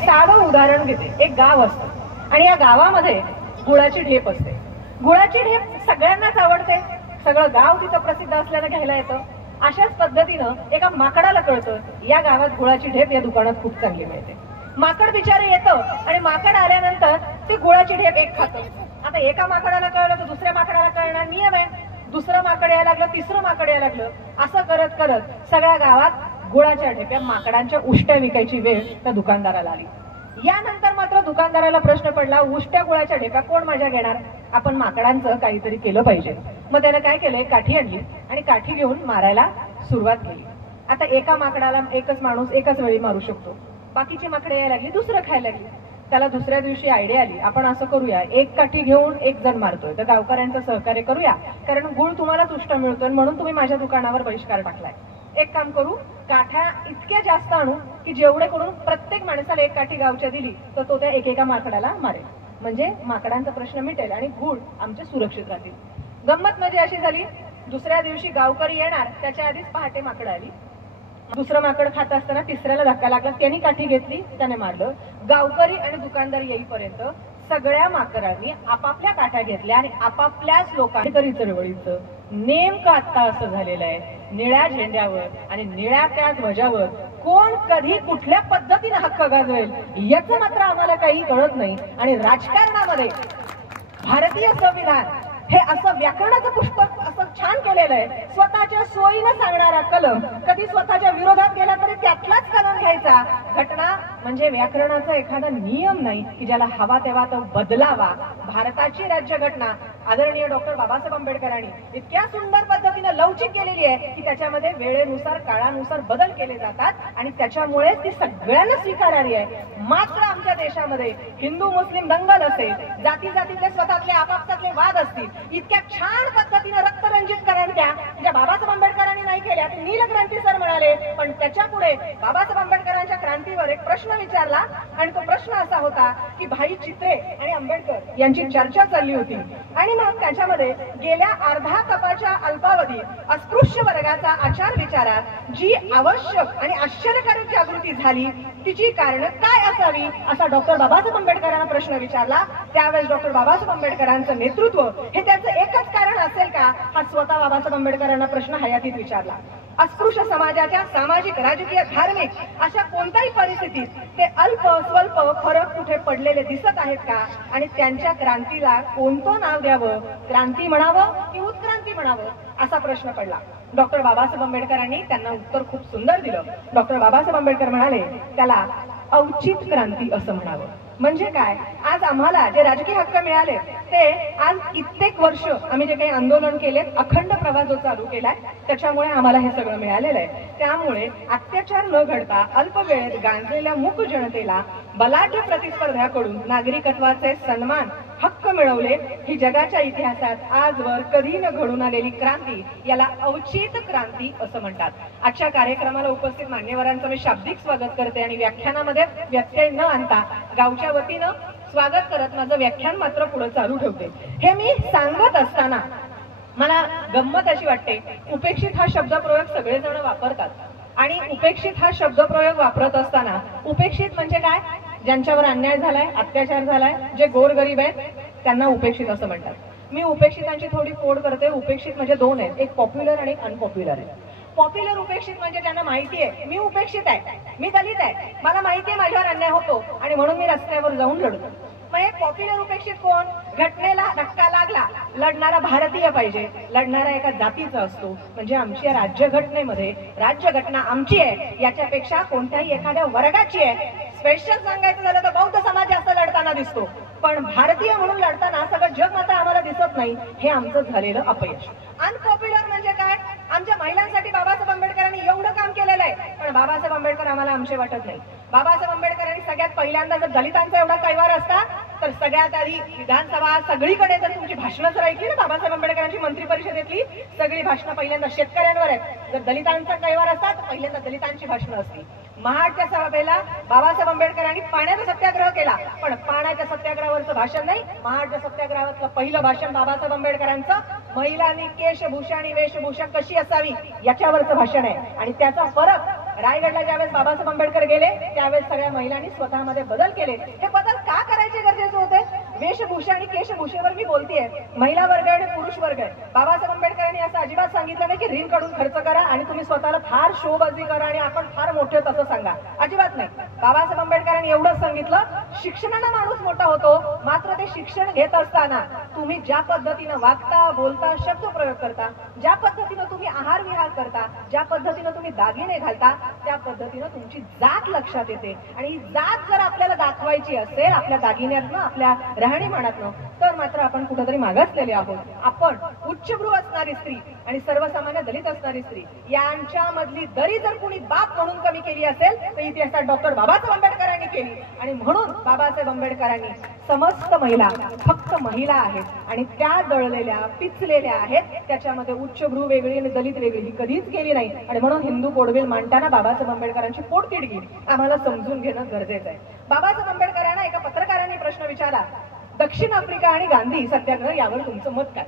साधं उदाहरण घेते. एक गाव असतं आणि या गावामध्ये गुळाची ढेप असते. गुळाची ढेप सगळ्यांनाच आवडते, सगळं गाव तिथं प्रसिद्ध असल्यानं घ्यायला येतं. अशाच पद्धतीनं एका माकडाला कळतं या गावात गुळाची ढेप या दुकानात खूप चांगली मिळते. माकड बिचारे येतं आणि माकड आल्यानंतर ती गुळाची ढेप एक खातं. आता एका माकडाला कळलं तर दुसऱ्या माकडाला कळणार, नियम आहे. दुसरं माकड यायला लागलं, तिसरं माकड यायला लागलं, असं करत करत सगळ्या गावात गुळाच्या ढेप्या माकडांच्या उष्ट्या विकायची वेळ त्या दुकानदाराला आली. यानंतर मात्र दुकानदाराला प्रश्न पडला, उष्ट्या गुळाच्या ढेप्या कोण मजा घेणार, आपण माकडांचं काहीतरी केलं पाहिजे. मग त्यानं काय केलंय, काठी आणली आणि काठी घेऊन मारायला सुरुवात केली. आता एका माकडाला एकच माणूस एकाच वेळी मारू शकतो. बाकीची माकडे यायला लागली, दुसरं खायला लागली. त्याला दुसऱ्या दिवशी आयडिया आली, आपण असं करूया, एक काठी घेऊन एक जण मारतोय तर गावकऱ्यांचं सहकार्य करूया, कारण गुळ तुम्हालाच उष्ट मिळतोय म्हणून तुम्ही माझ्या दुकानावर बहिष्कार टाकलाय. एक काम करू, काठ्या इतक्या जास्त आणू की जेवढे करून प्रत्येक माणसाला एक काठी गावच्या दिली तर तो त्या एकेका माकडाला मारेल, म्हणजे माकडांचा प्रश्न मिटेल आणि गुळ आमचे सुरक्षित राहतील. गंमत म्हणजे अशी झाली, दुसऱ्या दिवशी गावकरी येणार त्याच्या आधीच पहाटे माकडं आली. दुसरं माकड खात असताना तिसऱ्याला धक्का लागला, त्यांनी काठी घेतली, त्याने मारलं. गावकरी आणि दुकानदार येईपर्यंत सगळ्या माकडांनी आपापल्या काठ्या घेतल्या आणि आपापल्याच लोकांनी चळवळीचं नेमकं आता असं झालेलं आहे, निळ्या झेंड्यावर आणि निळ्या त्या ध्वजावर कोण कधी कुठल्या पद्धतीने हक्क गाजवेल याचं मात्र आम्हाला काही कळत नाही. आणि राजकारणामध्ये भारतीय संविधान हे असं व्याकरणाचं पुस्तक असं छान केलेलं आहे, स्वतःच्या सोयीनं सांगणारा कलम, कधी स्वतःच्या विरोधात गेला तरी त्यातलाच कलम घ्यायचा. घटना म्हणजे व्याकरणाचा एखादा नियम नाही की ज्याला हवा तेव्हा तो बदलावा. भारताची राज्यघटना आदरणीय डॉक्टर बाबासाहेब आंबेडकरांनी इतक्या सुंदर पद्धतीने लवचिक केलेली आहे की त्याच्यामध्ये वेळेनुसार काळानुसार बदल केले जातात आणि त्याच्यामुळे ती सगळ्यांना स्वीकारार्ह आहे. मात्र आमच्या देशामध्ये हिंदू मुस्लिम दंगल असेल, जाती जातीतले स्वतःतले आपापसातले वाद असतील, इतक्या छान पद्धतीने रक्तरंजित क्रांत्या ज्या बाबासाहेब आंबेडकरांनी नाही केल्या ते नीलक्रांती सर म्हणाले, पण त्याच्या पुढे बाबासाहेब आंबेडकरांच्या क्रांतीवर एक प्रश्न विचारला आणि तो प्रश्न असा होता की भाई चित्रे आणि आंबेडकर यांची चर्चा चालली होती आणि मग त्याच्यामध्ये गेल्या अर्धा कपाच्या अल्पावधीत अस्पृश्य वर्गाचा आचार विचारात जी आवश्यक आणि आश्चर्यकारक जागृती झाली तिची कारण काय असावी असा डॉक्टर बाबासाहेब आंबेडकरांना प्रश्न विचारला. त्यावेळेस डॉक्टर बाबासाहेब आंबेडकरांचं नेतृत्व हे त्याचं एकच कारण असेल का हा स्वतः बाबासाहेब आंबेडकरांना प्रश्न हयातीत विचारला. अस्पृश्य समाजाच्या सामाजिक राजकीय धार्मिक अशा कोणत्याही परिस्थितीत ते अल्प स्वल्प फरक कुठे पडलेले दिसत आहेत का आणि त्यांच्या क्रांतीला कोणतं नाव द्यावं, क्रांती म्हणावं की उत्क्रांती म्हणावं असा प्रश्न पडला. डॉक्टर बाबासाहेब आंबेडकरांनी त्यांना उत्तर खूप सुंदर दिलं. डॉक्टर बाबासाहेब आंबेडकर म्हणाले त्याला औचित क्रांती असं म्हणावं. म्हणजे काय, आज आम्हाला जे राजकीय हक्क मिळाले ते आज कित्येक वर्ष आम्ही जे काही आंदोलन केले, अखंड प्रवास जो चालू केलाय त्याच्यामुळे आम्हाला हे सगळं मिळालेलं आहे. त्यामुळे अत्याचार न घडता अल्प वेळेत गांजलेल्या मूक जनतेला बलाढ्य प्रतिस्पर्ध्याकडून नागरिकत्वाचे सन्मान हक्क मिळवले ही जगाच्या इतिहासात आजवर कधी न घडून आलेली क्रांती याला औचित क्रांती असं म्हणतात. आजच्या कार्यक्रमाला उपस्थित मान्यवरांचं मी शाब्दिक स्वागत करते आणि व्याख्यानामध्ये व्यत्यय न आणता गावच्या वतीनं स्वागत करत माझं व्याख्यान मात्र पुढे चालू ठेवते. हे मी सांगत असताना मला गंमत अशी वाटते, उपेक्षित हा शब्दप्रयोग सगळेजण वापरतात आणि उपेक्षित हा शब्दप्रयोग वापरत असताना उपेक्षित म्हणजे काय, ज्यांच्यावर अन्याय झालाय, अत्याचार झालाय, जे गोरगरीब आहेत त्यांना उपेक्षित असं म्हणतात. मी उपेक्षितांची थोडी फोड करते. उपेक्षित म्हणजे दोन आहेत, एक पॉप्युलर आणि एक अनपॉप्युलर आहे. पॉप्युलर उपेक्षित म्हणजे ज्यांना माहिती आहे मी उपेक्षित आहे, मी दलित आहे, मला माहिती आहे माझ्यावर अन्याय होतो आणि म्हणून मी रस्त्यावर जाऊन लढतो. मग हे पॉप्युलर उपेक्षित कोण, घटनेला धक्का लागला, लढणारा भारतीय पाहिजे, लढणारा एका जातीचा असतो. म्हणजे आमच्या राज्यघटनेमध्ये राज्यघटना आमची आहे याच्यापेक्षा कोणत्याही एखाद्या वर्गाची आहे. स्पेशल सांगायचं झालं तर बौद्ध समाज जास्त लढताना दिसतो, पण भारतीय म्हणून लढताना सगळं जग मात्र आम्हाला दिसत नाही. हे आमचं झालेलं अपयश. अनपॉप्युलर म्हणजे काय, आमच्या महिलांसाठी बाबासाहेब आंबेडकरांनी एवढं काम केलेलं आहे पण बाबासाहेब आंबेडकर आम्हाला आमचे वाटत नाही. बाबासाहेब आंबेडकरांनी सगळ्यात पहिल्यांदा जर दलितांचा एवढा कैवार असता तर सगळ्यात आधी विधानसभा सगळीकडे जर तुमची भाषणं जर ऐकली ना बाबासाहेब आंबेडकरांची मंत्री परिषदेतली सगळी भाषणं पहिल्यांदा शेतकऱ्यांवर आहेत. जर दलितांचा कैवार असता तर पहिल्यांदा दलितांची भाषणं असती. महाडच्या सभेला बाबासाहेब आंबेडकरांनी पाण्याचा सत्याग्रह केला पण पाण्याच्या सत्याग्रहावरचं भाषण नाही, महाडच्या सत्याग्रहातलं पहिलं भाषण बाबासाहेब आंबेडकरांचं महिलांनी केशभूषा आणि वेशभूषा कशी असावी याच्यावरचं भाषण आहे. आणि त्याचा फरक रायगडला ज्यावेळेस बाबासाहेब आंबेडकर गेले त्यावेळेस सगळ्या महिलांनी स्वतःमध्ये बदल केले. हे बदल का करायचे गरजेचे होते? वेशभूषा आणि केशभूषेवर मी बोलतेय. महिला वर्ग आणि पुरुष वर्ग आहे. बाबासाहेब आंबेडकरांनी असं अजिबात सांगितलं नाही की ऋण काढून खर्च करा आणि तुम्ही स्वतःला फार शोबाजी करा आणि आपण फार मोठे तसं सांगा. अजिबात नाही. बाबासाहेब आंबेडकरांनी एवढंच सांगितलं, शिक्षणाने माणूस मोठा होतो, मात्र ते शिक्षण घेत असताना तुम्ही ज्या पद्धतीनं वागता, बोलता, शब्द प्रयोग करता, ज्या पद्धतीनं तुम्ही आहार विहार करता, ज्या पद्धतीनं तुम्ही दागिने घालता, त्या पद्धतीनं तुमची जात लक्षात येते. आणि ही जात जर आपल्याला दाखवायची असेल आपल्या दागिन्यातनं, आपल्या राहणीमानातनं, तर मात्र आपण कुठेतरी मागासलेले आहोत. आपण उच्चभ्रू असणारी स्त्री आणि सर्वसामान्य दलित असणारी स्त्री यांच्यामधली दरी जर कुणी बाप म्हणून कमी केली असेल तर इतिहासात डॉक्टर बाबासाहेब आंबेडकरांनी केली. आणि म्हणून बाबासाहेब आंबेडकरांनी समस्त महिला फक्त महिला आहेत आणि त्या दळलेल्या पिचलेल्या आहेत, त्याच्यामध्ये उच्चभ्रू वेगळी आणि दलित वेगळी ही कधीच केली नाही. आणि म्हणून हिंदू कोडबिल मांडताना बाबासाहेब आंबेडकरांची पोटतिडकी आम्हाला समजून घेणं गरजेचं आहे. बाबासाहेब आंबेडकरांना एका पत्रकारांनी प्रश्न विचारला, दक्षिण आफ्रिका आणि गांधी सत्याग्रह यावर तुमचं मत काय?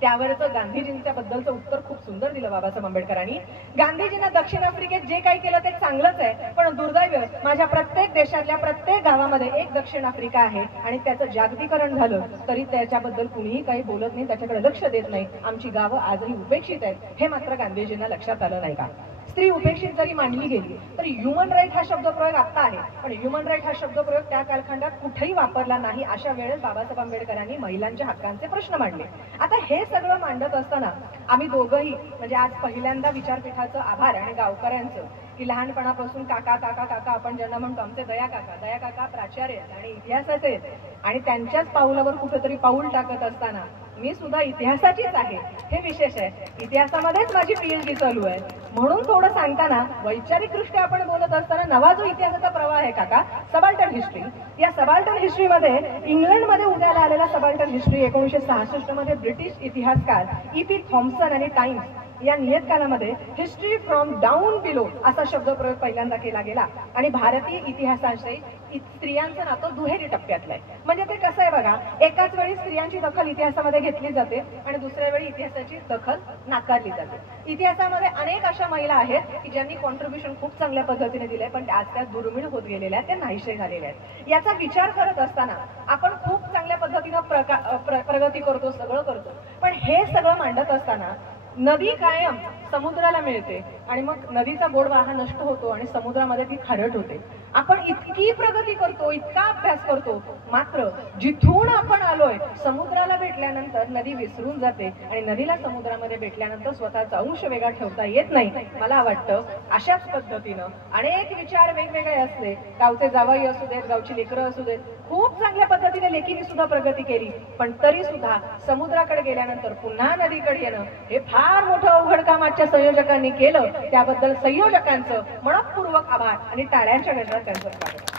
त्यावरचं गांधीजींच्या बद्दलचं उत्तर खूप सुंदर दिलं बाबासाहेब आंबेडकरांनी. गांधीजींना दक्षिण आफ्रिकेत जे काही केलं ते चांगलंच आहे, पण दुर्दैव माझ्या प्रत्येक देशातल्या प्रत्येक गावामध्ये एक दक्षिण आफ्रिका आहे आणि त्याचं जागतिकीकरण झालं तरी त्याच्याबद्दल कुणीही काही बोलत नाही, त्याच्याकडे लक्ष देत नाही. आमची गावं आजही उपेक्षित आहेत. हे मात्र गांधीजींना लक्षात आलं नाही का? स्त्री उपेक्षित जरी मांडली गेली तरी ह्युमन राईट हा शब्दप्रयोग आता आहे, पण ह्युमन राईट हा शब्दप्रयोग त्या कालखंडात कुठेही वापरला नाही. अशा वेळेस बाबासाहेब आंबेडकरांनी महिलांच्या हक्कांचे प्रश्न मांडले. आता हे सगळं मांडत असताना आम्ही दोघंही म्हणजे आज पहिल्यांदा विचारपीठाचं आभार आणि गावकऱ्यांचं की लहानपणापासून काका काका काका आपण ज्यांना म्हणतो, आमचे दया काका प्राचार्य आणि इतिहासाचे आणि त्यांच्याच पाऊलावर कुठेतरी पाऊल टाकत असताना मी सुद्धा इतिहासाचीच आहे. हे विशेष आहे. इतिहासामध्येच माझी PhD चालू आहे. म्हणून थोडं सांगताना वैचारिकदृष्ट्या आपण बोलत असताना नवा जो इतिहासाचा प्रवाह आहे काका, सबाल्टर्न हिस्ट्री, या सबाल्टर्न हिस्ट्रीमध्ये इंग्लंडमध्ये उदयाला आलेला सबाल्टर्न हिस्ट्री 1966 मध्ये ब्रिटिश इतिहासकार E.P. थॉम्सन आणि टाइम्स या नियतकालामध्ये हिस्ट्री फ्रॉम डाऊन बिलो असा शब्दप्रयोग पहिल्यांदा केला गेला. आणि भारतीय इतिहासाशी स्त्रियांचं नातं दुहेरी टप्प्यातलं आहे. म्हणजे ते कसं आहे बघा, एकाच वेळी स्त्रियांची दखल इतिहासामध्ये घेतली जाते आणि दुसऱ्या वेळी इतिहासाची दखल नाकारली जाते. इतिहासामध्ये अनेक अशा महिला आहेत की ज्यांनी कॉन्ट्रीब्युशन खूप चांगल्या पद्धतीने दिलंय, पण आज त्या दुर्मिळ होत गेलेल्या आहेत, त्या नाहीशे झालेल्या आहेत. याचा विचार करत असताना आपण खूप चांगल्या पद्धतीनं प्रगती करतो, सगळं करतो, पण हे सगळं मांडत असताना नदी कायम समुद्राला मिळते आणि मग नदीचा गोडवा हा नष्ट होतो आणि समुद्रामध्ये ती खारट होते. आपण इतकी प्रगती करतो, इतका अभ्यास करतो, मात्र जिथून आपण आलोय समुद्राला भेटल्यानंतर नदी विसरून जाते आणि नदीला समुद्रामध्ये भेटल्यानंतर स्वतःचा अंश वेगळा ठेवता येत नाही. मला वाटतं अशाच पद्धतीनं अनेक विचार वेगवेगळे असले, गावचे जावई असू देत, गावची लेकरं असू देत, खूप चांगल्या पद्धतीने लेकीने सुद्धा प्रगती केली, पण तरी सुद्धा समुद्राकडे गेल्यानंतर पुन्हा नदीकडे येणं हे फार मोठं अवघड काम आजच्या संयोजकांनी केलं. त्याबद्दल संयोजकांचं मनपूर्वक आभार आणि टाळ्यांच्या गजरात त्यांचं स्वागत.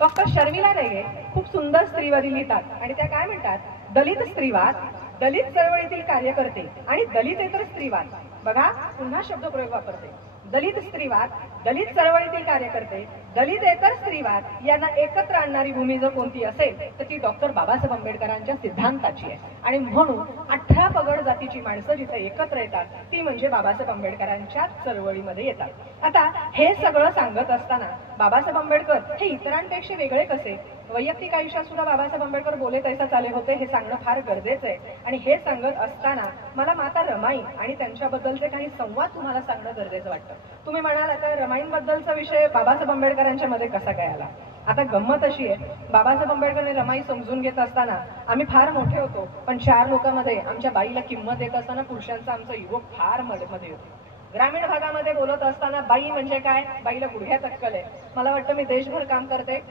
डॉक्टर शर्मिला रेगे खूप सुंदर स्त्रीवादी लिहितात आणि त्या काय म्हणतात, दलित स्त्रीवाद, दलित चळवळीतील कार्यकर्ते आणि दलितेतर स्त्रीवाद. बघा पुन्हा शब्दप्रयोग वापरते, दलित स्त्रीवाद, दलित चळवळीतील कार्यकर्ते, दलितेतर स्त्रीवाद यांना एकत्र आणणारी भूमी जर कोणती असेल तर ती डॉक्टर बाबासाहेब आंबेडकरांच्या सिद्धांताची आहे. आणि म्हणून 18 पगड जातीची माणसं जिथे एकत्र येतात ती म्हणजे बाबासाहेब आंबेडकरांच्या चळवळीमध्ये येतात. आता हे सगळं सांगत असताना बाबासाहेब आंबेडकर हे इतरांपेक्षा वेगळे कसे, वैयक्तिक आयुष्यात सुद्धा बाबासाहेब आंबेडकर बोले तैसा चाले होते, हे सांगणं फार गरजेचं आहे. आणि हे सांगत असताना मला माता रमाई आणि त्यांच्याबद्दलचे काही संवाद तुम्हाला सांगणं गरजेचं वाटतं. तुम्ही म्हणाल आता रमाईंबद्दलचा विषय बाबासाहेब आंबेडकरांच्या मध्ये कसा काय आला? आता गंमत अशी आहे, बाबासाहेब आंबेडकर आणि रमाई समजून घेत असताना आम्ही फार मोठे होतो, पण 4 लोकांमध्ये आमच्या बाईला किंमत देत असताना पुरुषांचा आमचा युवक फार मध्ये होतो. ग्रामीण भागामध्ये बोलत असताना बाई म्हणजे काय, बाईला गुडघ्यात अक्कल आहे. मला वाटतं मी देशभर काम करते,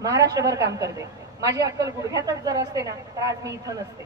महाराष्ट्रभर काम करते, माझी अक्कल गुडघ्यातच जर असते ना तर आज मी इथं नसते.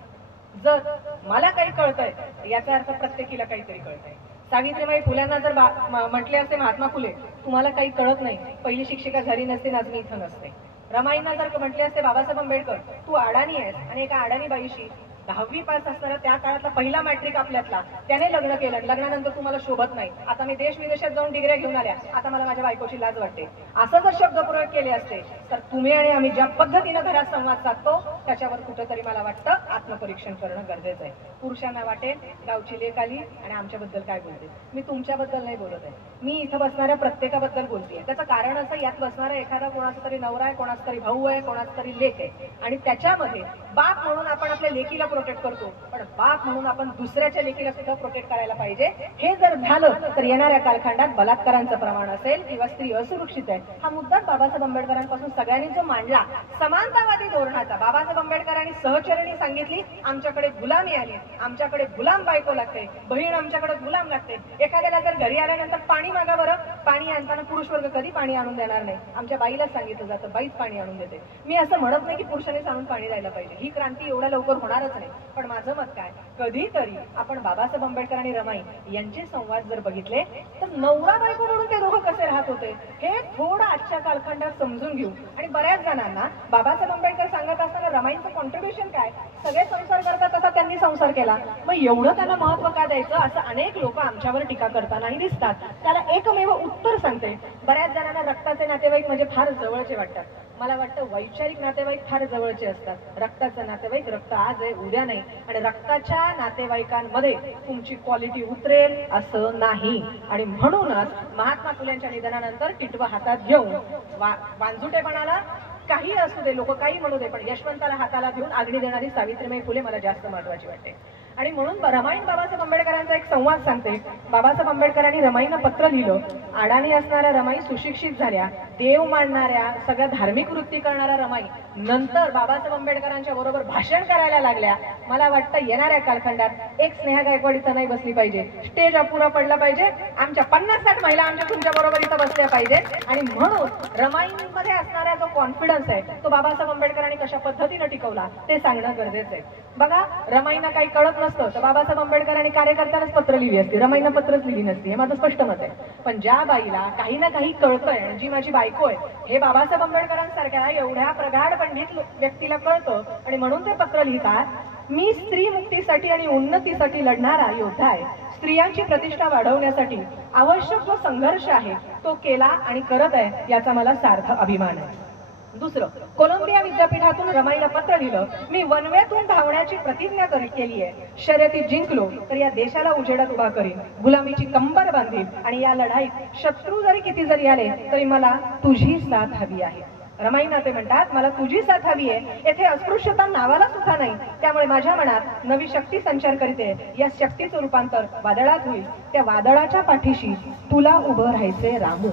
जर मला काही कळतंय याचा अर्थ प्रत्येकीला काहीतरी कळतंय. सावित्रीबाई फुल्यांना जर म्हटले असते महात्मा फुले तुम्हाला काही कळत नाही, पहिली शिक्षिका झाली नसते, आज मी इथं नसते. रमाईंना जर म्हटले असते बाबासाहेब आंबेडकर तू अडाणी आहेस आणि एका अडाणी बाईशी 10वी पास असताना त्या काळातला पहिला मॅट्रिक आपल्यातला त्याने लग्न केलं, लग्नानंतर तुम्हाला शोभत नाही, आता मी देश विदेशात जाऊन डिग्र्या घेऊन आल्या, आता मला माझ्या बायकोची लाज वाटते, असं जर शब्दप्रयोग केले असते तर तुम्ही आणि आम्ही ज्या पद्धतीनं घरात संवाद साधतो त्याच्यावर कुठेतरी मला वाटतं आत्मपरीक्षण करणं गरजेचं आहे. पुरुषांना वाटेल गावची लेक आली आणि आमच्याबद्दल काय बोलते. मी तुमच्याबद्दल नाही बोलत आहे, मी इथं बसणाऱ्या प्रत्येकाबद्दल बोलतेय. त्याचं कारण असं, यात बसणारा एखादा कोणाचा तरी नवरा आहे, कोणाचा तरी भाऊ आहे, कोणाचा तरी लेक आहे, आणि त्याच्यामध्ये बाप म्हणून आपण आपल्या लेकीला प्रोटेक्ट करतो, पण बाप म्हणून आपण दुसऱ्याच्या लेकीला सुद्धा प्रोटेक्ट करायला पाहिजे. हे जर झालं तर येणाऱ्या कालखंडात बलात्कारांचं प्रमाण असेल किंवा स्त्री असुरक्षित आहे, हा मुद्दा बाबासाहेब आंबेडकरांपासून सगळ्यांनी जो मांडला समानतावादी धोरणाचा. बाबासाहेब आंबेडकरांनी सहचरणी सांगितली, आमच्याकडे गुलामी आली, आमच्याकडे गुलाम बायको लागते, बहीण आमच्याकडे गुलाम लागते. एखाद्याला जर घरी आल्यानंतर पाणी मागा बरं, पाणी आणताना पुरुष वर्ग कधी पाणी आणून देणार नाही. आमच्या बाईलाच सांगितलं जातं, बाईच पाणी आणून देते. मी असं म्हणत नाही की पुरुषांनीच आणून पाणी द्यायला पाहिजे, ही क्रांती एवढ्या लवकर होणारच नाही. पण माझं मत काय, कधीतरी आपण बाबासाहेब आंबेडकर आणि रमाई यांचे संवाद जर बघितले तर नवरा बायको म्हणून ते दोघं कसे राहत होते हे थोडं आजच्या कालखंडात समजून घेऊ. आणि बऱ्याच जणांना बाबासाहेब आंबेडकर सांगत असताना रमाईंचं कॉन्ट्रीब्युशन काय, सगळे संसार करतात तसा त्यांनी संसार केला, मग एवढं त्यांना महत्व का द्यायचं, असं अनेक लोक आमच्यावर टीका करतानाही दिसतात. त्याला एकमेव उत्तर सांगते. बऱ्याच जणांना रक्ताचे नातेवाईक म्हणजे फार जवळचे वाटतात. मला वाटतं वैचारिक नातेवाईक फार जवळचे असतात. रक्ताचं नातेवाईक रक्त आज आहे उद्या नाही, आणि रक्ताच्या नातेवाईकांमध्ये तुमची क्वालिटी उतरेल असं नाही. आणि म्हणूनच महात्मा फुलेंच्या निधनानंतर टिटवं हातात घेऊन वांजुटेपणाला काही असू दे, लोक काही म्हणू दे, पण यशवंताला हाताला घेऊन आगणी देणारी सावित्रीबाई फुले मला जास्त महत्वाची वाटते. आणि म्हणून रमाई बाबासाहेब आंबेडकरांचा एक संवाद सांगते. बाबासाहेब आंबेडकरांनी रमाईंना पत्र लिहिलं. अडाणी असणाऱ्या रमाई सुशिक्षित झाल्या, देव मानणाऱ्या सगळ्या धार्मिक वृत्ती करणाऱ्या रमाई नंतर बाबासाहेब आंबेडकरांच्या बरोबर भाषण करायला लागल्या. मला वाटतं येणाऱ्या कालखंडात एक स्नेहा गायकवाड इथं नाही बसली पाहिजे, स्टेज अपुरा पडला पाहिजे, आमच्या 50-60 महिला आमच्या तुमच्या बरोबर इथं बसल्या पाहिजे. आणि म्हणून रमाईंमध्ये असणारा जो कॉन्फिडन्स आहे तो बाबासाहेब आंबेडकरांनी कशा पद्धतीने टिकवला ते सांगणं गरजेचं आहे. बघा, रमाईंना काही कळत नसतं तर बाबासाहेब आंबेडकरांनी कार्यकर्त्यालाच पत्र लिहिली असती, रमाईंना पत्रच लिहिली नसती, हे माझं स्पष्ट मत आहे. पण ज्या बाईला काही ना काही कळतंय, आणि जी माझी बायको आहे हे बाबासाहेब आंबेडकरांसारख्या एवढ्या प्रगाढ पंडित व्यक्तीला कळतं, आणि म्हणून ते पत्र लिहितात. मी स्त्री मुक्तीसाठी आणि उन्नतीसाठी लढणारा योद्धा आहे. स्त्रियांची प्रतिष्ठा वाढवण्यासाठी आवश्यक जो संघर्ष आहे तो केला आणि करत आहे, याचा मला सार्थ अभिमान आहे. दुसरं, कोलंबिया विद्यापीठातून रमाईला पत्र लिहिलं. मी वनवेतून धावण्याची प्रतिज्ञा केली आहे. शर्यतीत जिंकलो तर या देशाला उजेडात उभा करीन, गुलामीची कंबर बांधील, आणि या लढाईत शत्रू जरी किती जरी आले तरी मला तुझी साथ हवी आहे. रमाईंना ते म्हणतात, मला तुझी साथ हवी आहे. येथे अस्पृश्यता नावाला सुद्धा नाही, त्यामुळे माझ्या मनात नवी शक्ती संचार करते. या शक्तीचं रूपांतर वादळात होईल, त्या वादळाच्या पाठीशी तुला उभं राहायचे रामू.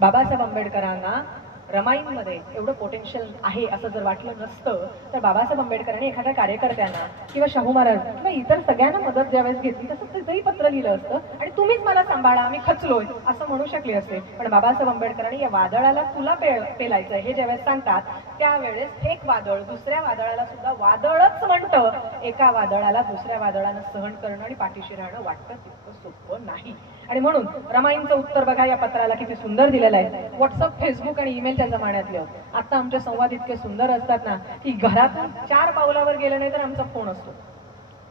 बाबासाहेब आंबेडकरांना रमाईंमध्ये एवढं पोटेन्शियल आहे असं जर वाटलं नसतं तर बाबासाहेब आंबेडकरांनी एखाद्या कार्यकर्त्यांना किंवा शाहू महाराज किंवा इतर सगळ्यांना मदत ज्यावेळेस घेतली तसं तिथंही पत्र लिहिलं असतं, आणि तुम्हीच मला सांभाळा, मी खचलोय असं म्हणू शकले असते. पण बाबासाहेब आंबेडकरांनी या वादळाला तुला पेलायचं हे ज्यावेळेस सांगतात त्यावेळेस एक वादळ दुसऱ्या वादळाला सुद्धा वादळच म्हणतं. एका वादळाला दुसऱ्या वादळानं सहन करणं आणि पाठीशी राहणं वाटतं तितकं सोपं नाही. आणि म्हणून रमाईंचं उत्तर बघा या पत्राला किती सुंदर दिलेलं आहे. व्हॉट्सअप, फेसबुक आणि ईमेलच्या जमान्यातलं आता आमचे संवाद इतके सुंदर असतात ना की घरातून 4 पावलावर गेलं नाही तर आमचा फोन असतो.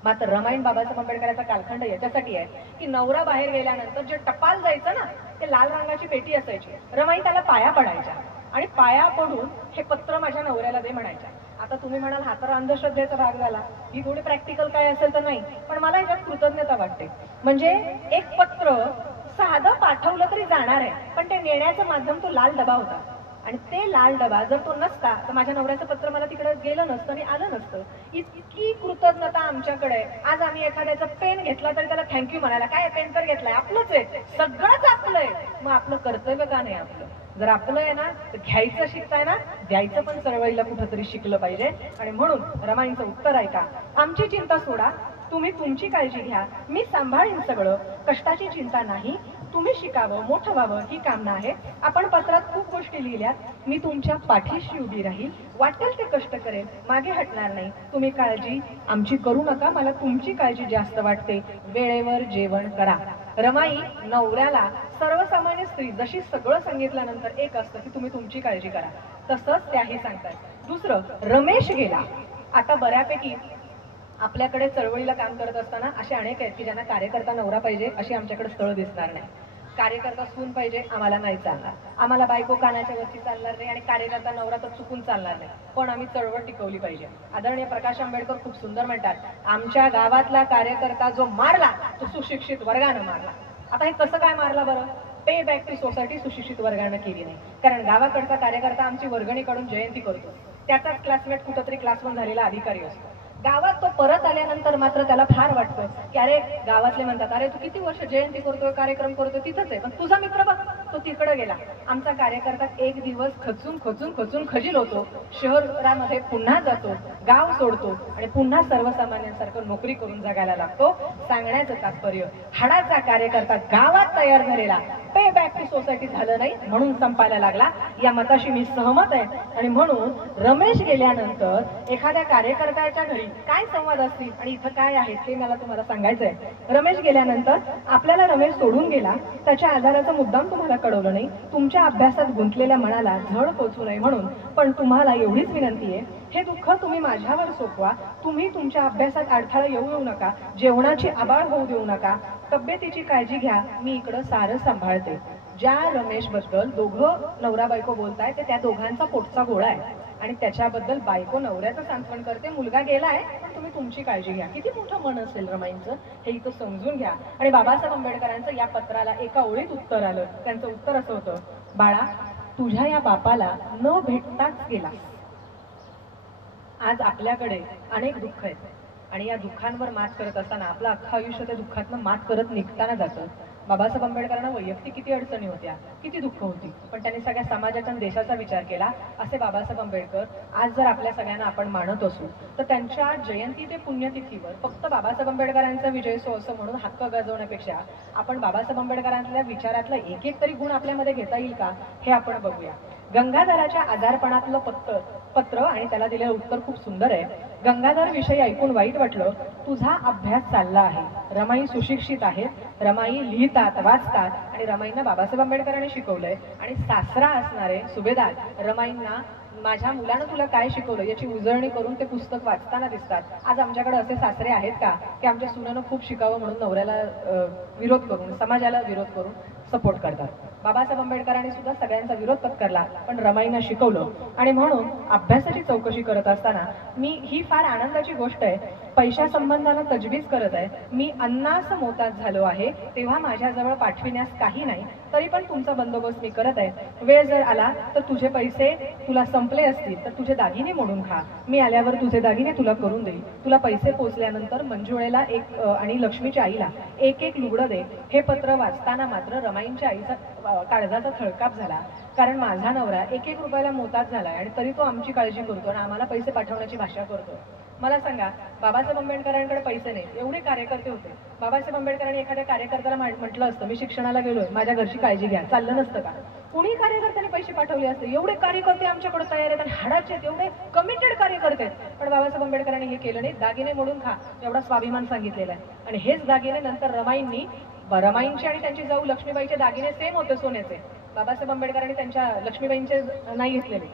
मात्र रमाईन बाबासाहेब आंबेडकरांचा कालखंड याच्यासाठी आहे की नवरा बाहेर गेल्यानंतर जे टपाल जायचं ना ते लाल रंगाची पेटी असायची. रमाई त्याला पाया पडायच्या आणि पाया पडून हे पत्र माझ्या नवऱ्याला दे म्हणायच्या. आता तुम्ही म्हणाल हा तर अंधश्रद्धेचा भाग झाला, ही थोडी प्रॅक्टिकल काय असेल तर नाही, पण मला याच्यात कृतज्ञता वाटते. म्हणजे एक पत्र साधं पाठवलं तरी जाणार आहे, पण ते नेण्याचं माध्यम तो लाल डबा होता, आणि ते लाल डबा जर तो नसता तर माझ्या नवऱ्याचं पत्र मला तिकडे गेलं नसतं आणि आलं नसतं. इतकी कृतज्ञता आमच्याकडे. आज आम्ही एखाद्याचा पेन घेतला तरी त्याला थँक्यू म्हणायला, काय पेन तर घेतलाय, आपलंच आहे, सगळंच आपलं आहे, मग आपलं कर्तव्य का नाही आपलं? जर आपलं आहे ना तर घ्यायचं शिकताय ना, द्यायचं पण चळवळीला कुठंतरी शिकलं पाहिजे. आणि म्हणून रमाईंचं उत्तर ऐका. आमची चिंता सोडा, तुम्ही तुमची काळजी घ्या, मी सांभाळीन सगळं, कष्टाची चिंता नाही, तुम्ही शिकावं, मोठं व्हावं ही कामना आहे. आपण पत्रात खूप गोष्टी लिहिल्यात, मी तुमच्या पाठीशी उभी राहील, वाटेल ते कष्ट करेल, मागे हटणार नाही, तुम्ही काळजी आमची करू नका, मला तुमची काळजी जास्त वाटते, वेळेवर जेवण करा. रमाई नवऱ्याला सर्वसामान्य स्त्री जशी सगळं सांगितल्यानंतर एक असतं की तुम्ही तुमची काळजी करा, तसंच त्याही सांगतात. दुसरं, रमेश गेला. आता बऱ्यापैकी आपल्याकडे चळवळीला काम करत असताना असे अनेक आहेत की ज्यांना कार्यकर्ता नवरा पाहिजे अशी आमच्याकडे स्थळ दिसणार नाही. कार्यकर्ता सून पाहिजे, आम्हाला नाही चालणार, आम्हाला बायको कानाच्या वरती चालणार नाही, आणि कार्यकर्ता नवरा तर चुकून चालणार नाही, पण आम्ही चळवळ टिकवली पाहिजे. आदरणीय प्रकाश आंबेडकर खूप सुंदर म्हणतात, आमच्या गावातला कार्यकर्ता जो मारला तो सुशिक्षित वर्गानं मारला. आता हे कसं काय मारला बरं? पे बॅक टू सोसायटी सुशिक्षित वर्गानं केली नाही. कारण गावाकडचा कार्यकर्ता आमची वर्गणीकडून जयंती करतो, त्याचाच क्लासमेट कुठंतरी क्लास 1 झालेला अधिकारी असतो. गावात तो परत आल्यानंतर मात्र त्याला फार वाटतं की अरे, गावातले म्हणतात अरे तू किती वर्ष जयंती करतोय, कार्यक्रम करतोय, तिथंच आहे, पण तुझा मित्र बघ तो तिकडे गेला. आमचा कार्यकर्ता एक दिवस खचून खचून खचून खजील होतो, शहरामध्ये पुन्हा जातो, गाव सोडतो आणि पुन्हा सर्वसामान्यांसारखं नोकरी करून जगायला लागतो. सांगण्याचं तात्पर्य, हाडाचा कार्यकर्ता गावात तयार झालेला पे बॅक टू सोसायटी झालं नाही म्हणून संपायला लागला. या मताशी मी सहमत आहे. आणि म्हणून रमेश गेल्यानंतर एखाद्या कार्यकर्त्याच्या घरी काय संवाद असतील आणि इथं काय आहे ते मला तुम्हाला सांगायचंय. रमेश गेल्यानंतर आपल्याला रमेश सोडून गेला, त्याच्या आजाराचा मुद्दाम तुम्हाला कळवलं नाही, तुमच्या अभ्यासात गुंतलेल्या मनाला झळ पोचू नये म्हणून. पण तुम्हाला एवढीच विनंती आहे, हे दुःख तुम्ही माझ्यावर सोपवा. तुम्ही तुमच्या अभ्यासात अडथळा येऊ नका, जेवणाची आबाळ होऊ देऊ नका, तब्येतीची काळजी घ्या, मी इकडं सारं सांभाळते. ज्या रमेश बद्दल दोघं नवरा बायको बोलताय ते त्या दोघांचा पोटचा गोळा आहे आणि त्याच्याबद्दल बायको नवऱ्याचं सांत्वन करते, मुलगा गेलाय पण तुम्ही तुमची काळजी घ्या. किती मोठं मन असेल रमाईंचं हे इथं समजून घ्या. आणि बाबासाहेब आंबेडकरांचं या पत्राला एका ओळीत उत्तर आलं. त्यांचं उत्तर असं होतं, बाळा, तुझ्या या बापाला न भेटताच गेला. आज आपल्याकडे अनेक दुःख आहेत आणि या दुःखांवर मात करत असताना आपलं अख्खं आयुष्य त्या दुःखातनं मात करत निघताना जातं. बाबासाहेब आंबेडकरांना वैयक्तिक किती अडचणी होत्या, किती दुःख होती, पण त्यांनी सगळ्या समाजाचा आणि देशाचा विचार केला. असे बाबासाहेब आंबेडकर आज जर आपल्या सगळ्यांना आपण मानत असू तर त्यांच्या जयंती ते पुण्यतिथीवर फक्त बाबासाहेब आंबेडकरांचा विजयोत्सव असं म्हणून हक्क गाजवण्यापेक्षा आपण बाबासाहेब आंबेडकरांच्या विचारातला एक एक तरी गुण आपल्यामध्ये घेता येईल का हे आपण बघूया. गंगाधराच्या आजारपणातलं पत्र आणि त्याला दिलेलं उत्तर खूप सुंदर आहे. गंगाधर विषयी ऐकून वाईट वाटलं, तुझा अभ्यास चालला आहे, रमाई सुशिक्षित आहेत, रमाई लिहितात वाचतात आणि रमाईंना बाबासाहेब आंबेडकरांनी शिकवलंय. आणि सासरा असणारे सुभेदार रमाईंना माझ्या मुलानं तुला काय शिकवलं याची उजळणी करून ते पुस्तक वाचताना दिसतात. आज आमच्याकडे असे सासरे आहेत का की आमच्या सुनेनं खूप शिकावं म्हणून नवऱ्याला विरोध करून, समाजाला विरोध करून सपोर्ट करतात. बाबासाहेब आंबेडकरांनी सुद्धा सगळ्यांचा विरोध पत्करला पण रमाईंना शिकवलं. आणि म्हणून अभ्यासाची चौकशी करत असताना ही फार आनंदाची गोष्ट आहे, पैशा संबंधानं तजवीज करत आहे. मी अन्नास मोताज झालो आहे तेव्हा माझ्याजवळ पाठविण्यास काही नाही, तरी पण तुमचा बंदोबस्त मी करत आहे. वेळ जर आला तर तुझे पैसे तुला संपले असतील तर तुझे दागिने मोडून खा, मी आल्यावर तुझे दागिने तुला करून देईल. तुला पैसे पोचल्यानंतर मंजुळेला एक आणि लक्ष्मीच्या आईला एक एक लुगडं दे. हे पत्र वाचताना मात्र रमाईंच्या आईचा काळजाचा थळकाप झाला, कारण माझा नवरा एक एक रुपयाला मोताज झालाय आणि तरी तो आमची काळजी करतो आणि आम्हाला पैसे पाठवण्याची भाषा करतो. मला सांगा, बाबासाहेब आंबेडकरांकडे पैसे नाही, एवढे कार्यकर्ते होते. बाबासाहेब आंबेडकरांनी एखाद्या कार्यकर्त्याला म्हटलं असतं मी शिक्षणाला गेलोय, माझ्या घरची काळजी घ्या, चाललं नसतं का? कुणी कार्यकर्त्यांनी पैसे पाठवले असते? एवढे कार्यकर्ते आमच्याकडे तयार आहेत आणि हाडाचे आहेत, एवढे कमिटेड कार्यकर्ते आहेत. पण बाबासाहेब आंबेडकरांनी हे केलं नाही, दागिने मोडून खा एवढा स्वाभिमान सांगितलेला आहे. आणि हेच दागिने नंतर रमाईंचे आणि त्यांची जाऊ लक्ष्मीबाईचे दागिने सेम होते सोन्याचे. बाबासाहेब आंबेडकरांनी त्यांच्या लक्ष्मीबाईंचे नाही घेतलेले,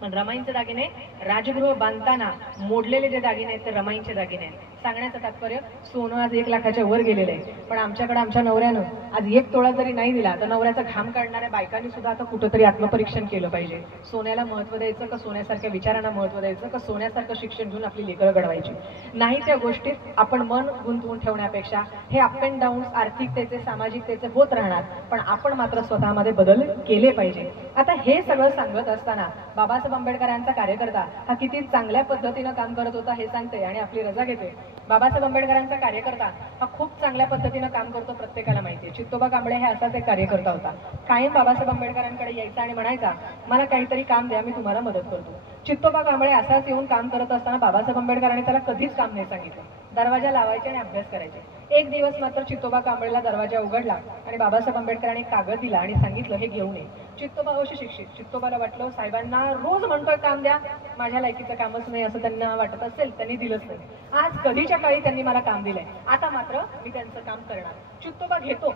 पण रमाईंचे दागिने राजगृह बांधताना मोडलेले जे दागिने आहेत ते रमाईंचे दागिने आहेत. सांगण्याचं तात्पर्य, सोनं आज 1 लाखाच्या वर गेलेलं आहे, पण आमच्याकडे आमच्या नवऱ्यानं आज 1 तोळा जरी नाही दिला तर नवऱ्याचा घाम काढणाऱ्या बायकांनी सुद्धा आता कुठंतरी आत्मपरीक्षण केलं पाहिजे. सोन्याला महत्व द्यायचं का सोन्यासारख्या विचारांना महत्व द्यायचं का सोन्यासारखं शिक्षण घेऊन आपली लेकरं घडवायची? नाही त्या गोष्टीत आपण मन गुंतवून ठेवण्यापेक्षा हे अप अँड डाऊन आर्थिकतेचे सामाजिकतेचे होत राहणार, पण आपण मात्र स्वतःमध्ये बदल केले पाहिजे. आता हे सगळं सांगत असताना बाबासाहेब आंबेडकरांचा कार्यकर्ता हा किती चांगल्या पद्धतीनं काम करत होता हे सांगते आणि आपली रजा घेते. बाबासाहेब आंबेडकरांचा कार्यकर्ता हा खूप चांगल्या पद्धतीनं काम करतो, प्रत्येकाला माहितीये. चित्तोबा कांबळे हे असाच एक कार्यकर्ता होता. कायम बाबासाहेब आंबेडकरांकडे यायचा आणि म्हणायचा मला काहीतरी काम द्या, मी तुम्हाला मदत करतो. चित्तोबा कांबळे असाच येऊन काम करत असताना बाबासाहेब आंबेडकरांनी त्याला कधीच काम नाही सांगितलं. दरवाजा लावायचे आणि अभ्यास करायचे. एक दिवस मात्र चित्तोबा कांबळेला दरवाजा उघडला आणि बाबासाहेब आंबेडकरांनी कागद दिला आणि सांगितलं हे घेऊन ये. चित्तोबा अवश्य शिक्षित. चित्तोबाला वाटलं साहेबांना रोज म्हणतोय काम द्या, माझ्या लायकीचं कामच नाही असं त्यांना वाटत असेल, त्यांनी दिलंच नाही. आज कधीच्या काळी त्यांनी मला काम दिलंय, आता मात्र मी त्यांचं काम करणार. चित्तोबा घेतो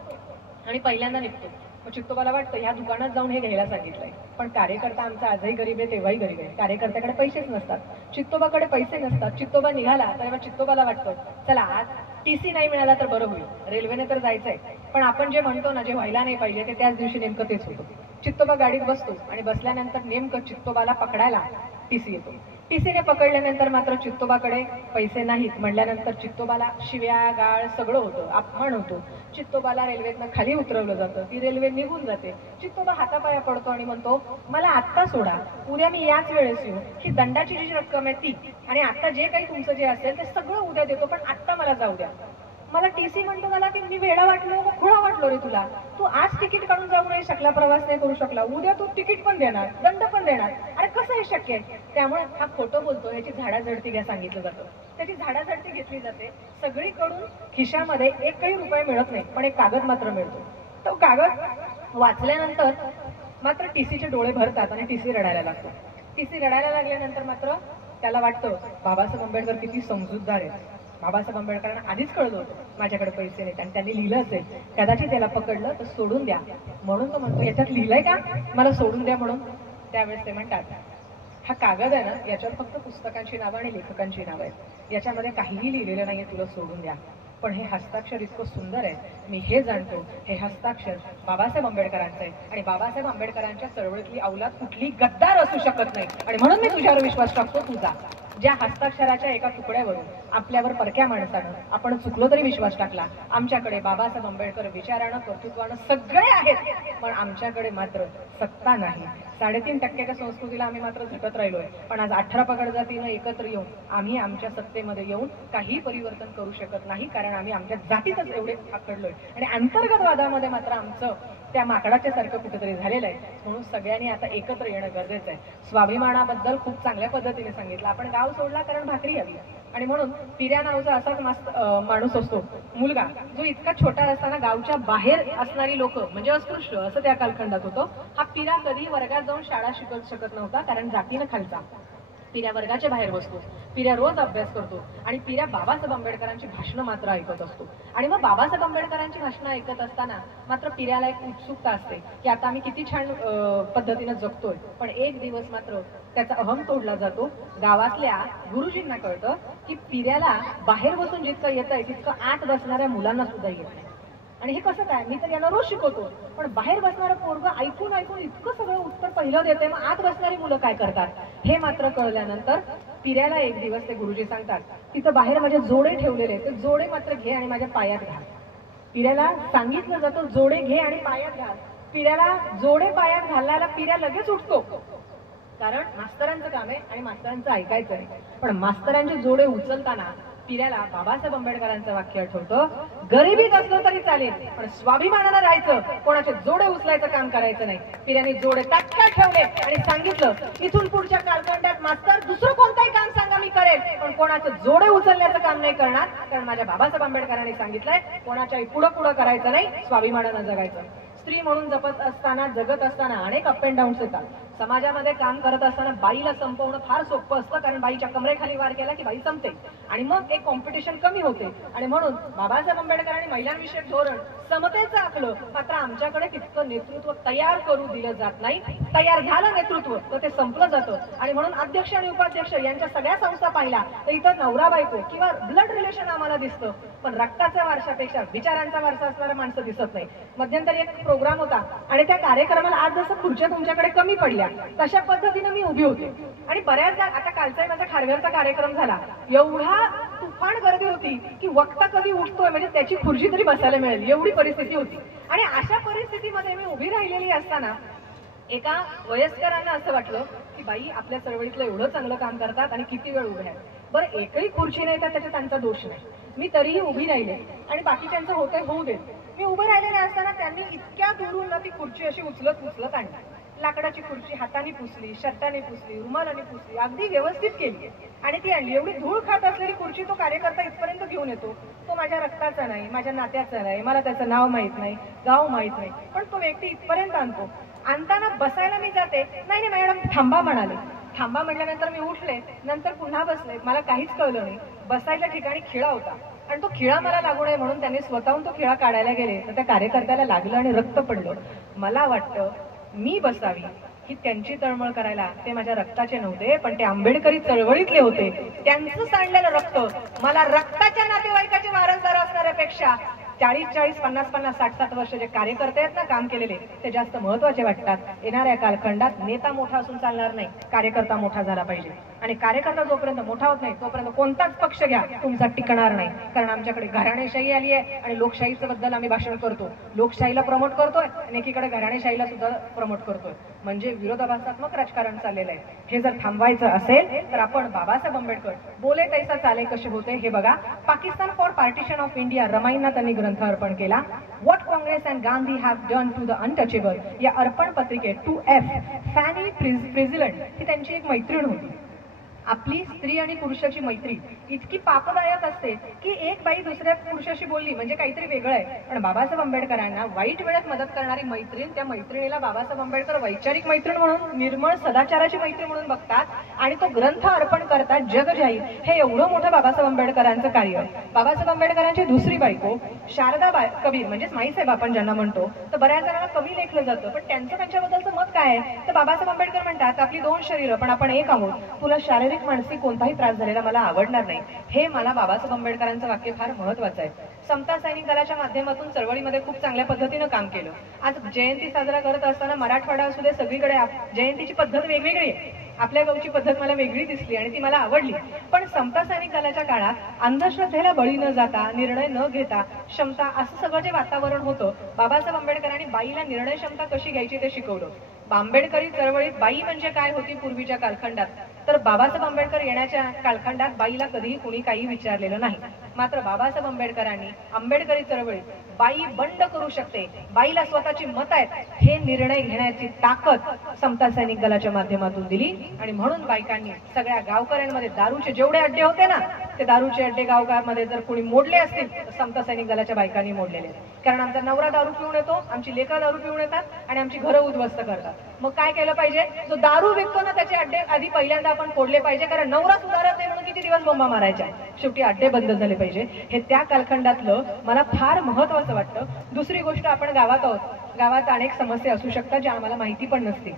आणि पहिल्यांदा निघतो. मग चित्तोबाला वाटतं ह्या दुकानात जाऊन हे घ्यायला सांगितलंय, पण कार्यकर्ता आमचा आजही गरीब आहे तेव्हाही गरीब आहे. कार्यकर्त्याकडे पैसेच नसतात, चित्तोबाकडे पैसे नसतात. चित्तोबा निघाला तेव्हा चित्तोबाला वाटतं चला आज टीसी नाही मिळाला तर बरं होईल, रेल्वेने तर जायचंय, पण आपण जे म्हणतो ना जे व्हायला नाही पाहिजे ते त्याच दिवशी नेमकं तेच होतं. चित्तोबा गाडीत बसतो आणि बसल्यानंतर नेमकं चित्तोबाला पकडायला टीसी येतो. टीसीने पकडल्यानंतर मात्र चित्तोबाकडे पैसे नाहीत म्हणल्यानंतर चित्तोबाला शिव्या गाळ सगळं होतं, अपमान होतो. चित्तोबाला रेल्वेतनं खाली उतरवलं जातं, ती रेल्वे निघून जाते. चित्तोबा हातापाया पडतो आणि म्हणतो, मला आत्ता सोडा, उद्या मी याच वेळेस येऊ. ही दंडाची जी रक्कम आहे ती आणि आता जे काही तुमचं जे असेल ते सगळं उद्या देतो, पण आत्ता मला जाऊ द्या. मला टीसी म्हणतो मला की मी वेडा वाटलो, खुळा वाटलो रे तुला, तू आज तिकीट काढून जाऊ नाही शकला, प्रवास नाही करू शकला, उद्या तू तिकीट पण देणार, दंड पण देणार, अरे कसं हे शक्य आहे? त्यामुळे हा खोटं बोलतो याची झाडाझडती घ्या सांगितलं जातं. त्याची झाडाझडती घेतली जाते. सगळीकडून खिशामध्ये एकही रुपये मिळत नाही, पण एक कागद मात्र मिळतो. तो कागद वाचल्यानंतर मात्र टीसीचे डोळे भरतात आणि टीसी रडायला लागतो. टीसी रडायला लागल्यानंतर मात्र त्याला वाटतं बाबासाहेब आंबेडकर किती समजूतदार आहेत. बाबासाहेब आंबेडकरांना आधीच कळलं होतं माझ्याकडे पैसे नाहीत आणि त्यांनी लिहिलं असेल, कदाचित त्याला पकडलं तर सोडून द्या, म्हणून तो म्हणतो याच्यात लिहिलंय का मला सोडून द्या म्हणून. त्यावेळेस ते म्हणतात, हा कागद आहे ना, याच्यावर फक्त पुस्तकांची नावं आणि लेखकांची नावं आहेत, याच्यामध्ये काहीही लिहिलेलं नाहीये, तुला सोडून द्या. पण हे हस्ताक्षर इतकं सुंदर आहे, मी हे जाणतो हे हस्ताक्षर बाबासाहेब आंबेडकरांचं आहे आणि बाबासाहेब आंबेडकरांच्या चळवळीतली औलाद कुठली गद्दार असू शकत नाही आणि म्हणून मी तुझ्यावर विश्वास टाकतो, तुझा. ज्या हस्ताक्षराच्या एका तुकड्यावरून आपल्यावर परक्या माणसानं आपण चुकलो तरी विश्वास टाकला. आमच्याकडे बाबासाहेब आंबेडकर विचारानं कर्तृत्वानं सगळे आहेत, पण आमच्याकडे मात्र सत्ता नाही. 3.5% संस्कृतीला आम्ही मात्र झटत राहिलोय, पण आज 18 पगड जातीनं एकत्र येऊन आम्ही आमच्या सत्तेमध्ये येऊन काही परिवर्तन करू शकत नाही, कारण आम्ही आमच्या जातीतच एवढे आखडलोय आणि अंतर्गत वादामध्ये मात्र आमचं त्या माकडाच्या सारखं कुठेतरी झालेलं आहे. म्हणून सगळ्यांनी आता एकत्र येणं गरजेचं आहे. स्वाभिमानाबद्दल खूप चांगल्या पद्धतीने सांगितलं. आपण गाव सोडला कारण भाकरी हवी आणि म्हणून पिऱ्या नावाचा असा माणूस असतो, मुलगा, जो इतका छोटा असताना गावच्या बाहेर असणारी लोक म्हणजे अस्पृश्य असं त्या कालखंडात होतं. हा पिरा कधी वर्गात जाऊन शाळा शिकत शकत नव्हता, कारण जातीनं खालचा. पिऱ्या वर्गाच्या बाहेर बसतो, पिऱ्या रोज अभ्यास करतो आणि पिऱ्या बाबासाहेब आंबेडकरांची भाषणं मात्र ऐकत असतो. आणि मग बाबासाहेब आंबेडकरांची भाषणं ऐकत असताना मात्र पिऱ्याला एक उत्सुकता असते की आता आम्ही किती छान पद्धतीनं जगतोय. पण एक दिवस मात्र त्याचा अहम तोडला जातो. गावातल्या गुरुजींना कळतं की पिऱ्याला बाहेर बसून जितकं येतंय तितकं आत बसणाऱ्या मुलांना सुद्धा येत नाही. आणि हे कसं काय, मी तर यांना रोज शिकवतो, पण बाहेर बसणारं पोरग ऐकून ऐकून इतकं सगळं उत्तर पहिलं देते, मग आत बसणारी मुलं काय करतात हे मात्र कळल्यानंतर पिऱ्याला एक दिवस ते गुरुजी सांगतात, तिथं बाहेर माझे जोडे ठेवलेले, ते जोडे मात्र घे आणि माझ्या पायात घाल. पिऱ्याला सांगितलं जातं जोडे घे आणि पायात घाल. पिऱ्याला जोडे पायात घालायला पिऱ्या लगेच उठतो, कारण मास्तरांचं काम आहे आणि मास्तरांचं ऐकायचं आहे. पण मास्तरांचे जोडे उचलताना पिऱ्याला बाबासाहेब आंबेडकरांचं वाक्य आठवतं, गरिबीत असलं तरी चालेल पण स्वाभिमानानं राहायचं, कोणाचे जोडे उचलायचं काम करायचं नाही. पिऱ्याने जोडे तात्काळ ठेवले आणि सांगितलं, इथून पुढच्या कालखंडात मास्तर दुसरं कोणतंही काम सांगा मी करेल, पण कोणाचे जोडे उचलण्याचं काम नाही करणार, कारण माझ्या बाबासाहेब आंबेडकरांनी सांगितलंय कोणाच्याही पुढं पुढं करायचं नाही, स्वाभिमानानं जगायचं. स्त्री म्हणून जगत असताना अनेक अप अँड डाऊन्स येतात. समाजामध्ये काम करत असताना बाईला संपवणं फार सोपं असतं, कारण बाईच्या कमरेखाली वार केला की बाई संपते आणि मग एक कॉम्पिटिशन कमी होते. आणि म्हणून बाबासाहेब आंबेडकरांनी महिलांविषयक धोरण समतेचं आखलं, मात्र आमच्याकडे तितकं नेतृत्व तयार करू दिलं जात नाही. तयार झालं नेतृत्व तर ते संपलं जातं. आणि म्हणून अध्यक्ष आणि उपाध्यक्ष यांच्या सगळ्या संस्था पाहिल्या तर इथं नवरा बायको किंवा ब्लड रिलेशन आम्हाला दिसतं, पण रक्ताच्या वारशापेक्षा विचारांचा वारसा असणारा माणसं दिसत नाही. मध्यंतरी एक प्रोग्राम होता आणि त्या कार्यक्रमाला आज जसं खुर्च्या तुमच्याकडे कमी पडल्या तशा पद्धतीनं मी उभी होते आणि बऱ्याचदा आता कालचा माझा खारघरचा कार्यक्रम झाला, एवढा तुफान गर्दी होती की वक्ता कधी उठतोय म्हणजे त्याची खुर्ची तरी बसायला मिळेल एवढी परिस्थिती होती. आणि अशा परिस्थितीमध्ये मी उभी राहिलेली असताना एका वयस्करांना असं वाटलं की बाई आपल्या चळवळीतलं एवढं चांगलं काम करतात आणि किती वेळ उभे आहेत, बरं एकही खुर्ची नाही तर त्याच्यात त्यांचा दोष नाही. मी तरीही उभी राहिले आणि बाकीच्यांचं होतंय होऊ देत. मी उभे राहिलेले असताना त्यांनी इतक्या दुरून ती खुर्ची अशी उचलत आणली. लाकडाची खुर्ची हाताने पुसली, शर्टाने पुसली, रुमालाने पुसली, अगदी व्यवस्थित केली आणि ती आणली. एवढी धूळ खात असलेली खुर्ची तो कार्यकर्ता इथपर्यंत घेऊन येतो. तो माझ्या रक्ताचा नाही, माझ्या नात्याचा नाही, मला त्याचं नाव माहित नाही, गाव माहित नाही, पण तो व्यक्ती इथपर्यंत आणतो. आणताना बसायला मी जाते, नाही मॅडम थांबा म्हणाले. थांबा म्हटल्यानंतर मी उठले, नंतर पुन्हा बसले. मला काहीच कळलं नाही. बसायच्या ठिकाणी खिळा होता आणि तो खिळा मला लागू नये म्हणून त्यांनी स्वतःहून तो खिळा काढायला गेले तर त्या कार्यकर्त्याला लागलं आणि रक्त पडलं. मला वाटतं मी बसावी ही त्यांची तळमळ करायला ते माझ्या रक्ताचे नव्हते, पण ते आंबेडकरी चळवळीतले होते. त्यांचं सांडलेलं रक्त मला रक्ताच्या नातेवाईकाचे वारसदार असणाऱ्यापेक्षा 40-40, 50-50, 60-60 वर्ष जे कार्यकर्ते आहेत ना काम केलेले, ते जास्त महत्वाचे वाटतात. येणाऱ्या कालखंडात नेता मोठा असून चालणार नाही, कार्यकर्ता मोठा झाला पाहिजे. आणि कार्यकर्ता जोपर्यंत मोठा होत नाही तोपर्यंत कोणताच पक्ष घ्या तुमचा टिकणार नाही. कारण आमच्याकडे घराणेशाही आली आहे आणि लोकशाहीच्या बद्दल आम्ही भाषण करतो, लोकशाहीला प्रमोट करतोय आणि एकीकडे घराणेशाहीला सुद्धा प्रमोट करतोय. म्हणजे विरोधाभासात्मक राजकारण चाललेलं आहे. हे जर थांबवायचं असेल तर आपण बाबासाहेब आंबेडकर बोले तैसा चाले कसे होते हे बघा. Pakistan for partition of India रमाईंना त्यांनी ग्रंथ अर्पण केला. What Congress and Gandhi have done to the untouchable या अर्पण पत्रिकेत 2F फॅनी प्रेझिडेंट ही त्यांची एक मैत्रीण होती. आपली स्त्री आणि पुरुषाची मैत्री इतकी पापदायक असते की एक बाई दुसऱ्या पुरुषाशी बोलली म्हणजे काहीतरी वेगळं आहे. पण बाबासाहेब आंबेडकरांना वाईट वेळात मदत करणारी मैत्रीण, त्या मैत्रिणीला बाबासाहेब आंबेडकर वैचारिक मैत्रीण म्हणून, निर्मळ सदाचाराची मैत्रीण म्हणून बघतात आणि तो ग्रंथ अर्पण करतात जगजाहीर. हे एवढं मोठं बाबासाहेब आंबेडकरांचं कार्य. बाबासाहेब आंबेडकरांची दुसरी बायको शारदा कबीर म्हणजेच माईसाहेब आपण ज्यांना म्हणतो, तर बऱ्याच जणांना कवी लेखलं जातं. पण त्यांच्याबद्दलचं मत काय आहे तर बाबासाहेब आंबेडकर म्हणतात आपली 2 शरीरं पण आपण एक आहोत. तुला शारीरिक मानसिक कोणताही त्रास झालेला मला आवडणार नाही. हे मला बाबासाहेब आंबेडकरांचं वाक्य फार महत्वाचं आहे. समता सैनिक दलाच्या माध्यमातून चळवळीमध्ये खूप चांगल्या पद्धतीनं काम केलं. आज जयंती साजरा करत असताना मराठवाडा असू दे सगळीकडे जयंतीची पद्धत वेगवेगळी आहे. आपल्या गावची पद्धत मला वेगळी दिसली आणि ती मला आवडली. पण समता सैनिक दलाच्या काळात अंधश्रद्धेला बळी न जाता, निर्णय न घेता, क्षमता असं सगळं जे वातावरण होतं, बाबासाहेब आंबेडकरांनी बाईला निर्णय क्षमता कशी घ्यायची ते शिकवलं. आंबेडकरी चळवळीत बाई म्हणजे काय होती पूर्वीच्या कालखंडात, तर बाबासाहेब आंबेडकर येण्याच्या कालखंडात बाईला कधीही कुणी काही विचारलेलं नाही. मात्र बाबासाहेब आंबेडकरांनी आंबेडकरी चळवळीत बाई बंड करू शकते, बाईला स्वतःची मत आहेत हे निर्णय घेण्याची ताकद समता सैनिक दलाच्या माध्यमातून दिली. आणि म्हणून बायकांनी सगळ्या गावकऱ्यांमध्ये दारूचे जेवढे अड्डे होते ना, ते दारूचे अड्डे गावगामध्ये जर कुणी मोडले असतील तर समता सैनिक दलाच्या बायकांनी मोडलेले आहेत. कारण आमचा नवरा दारू पिऊन येतो, आमची लेकरं दारू पिऊन येतात आणि आमची घरं उद्ध्वस्त करतात. मग काय केलं पाहिजे, जो दारू विकतो ना त्याचे अड्डे आधी पहिल्यांदा आपण फोडले पाहिजे. कारण नवरा सुधारत नाही म्हणून किती दिवस बोंबा मारायच्या, शेवटी अड्डे बंद झाले पाहिजे. हे त्या कालखंडातलं मला फार महत्वाचं वाटतं. दुसरी गोष्ट, आपण गावात आहोत, गावात अनेक समस्या असू शकतात ज्या आम्हाला माहिती पण नसतील.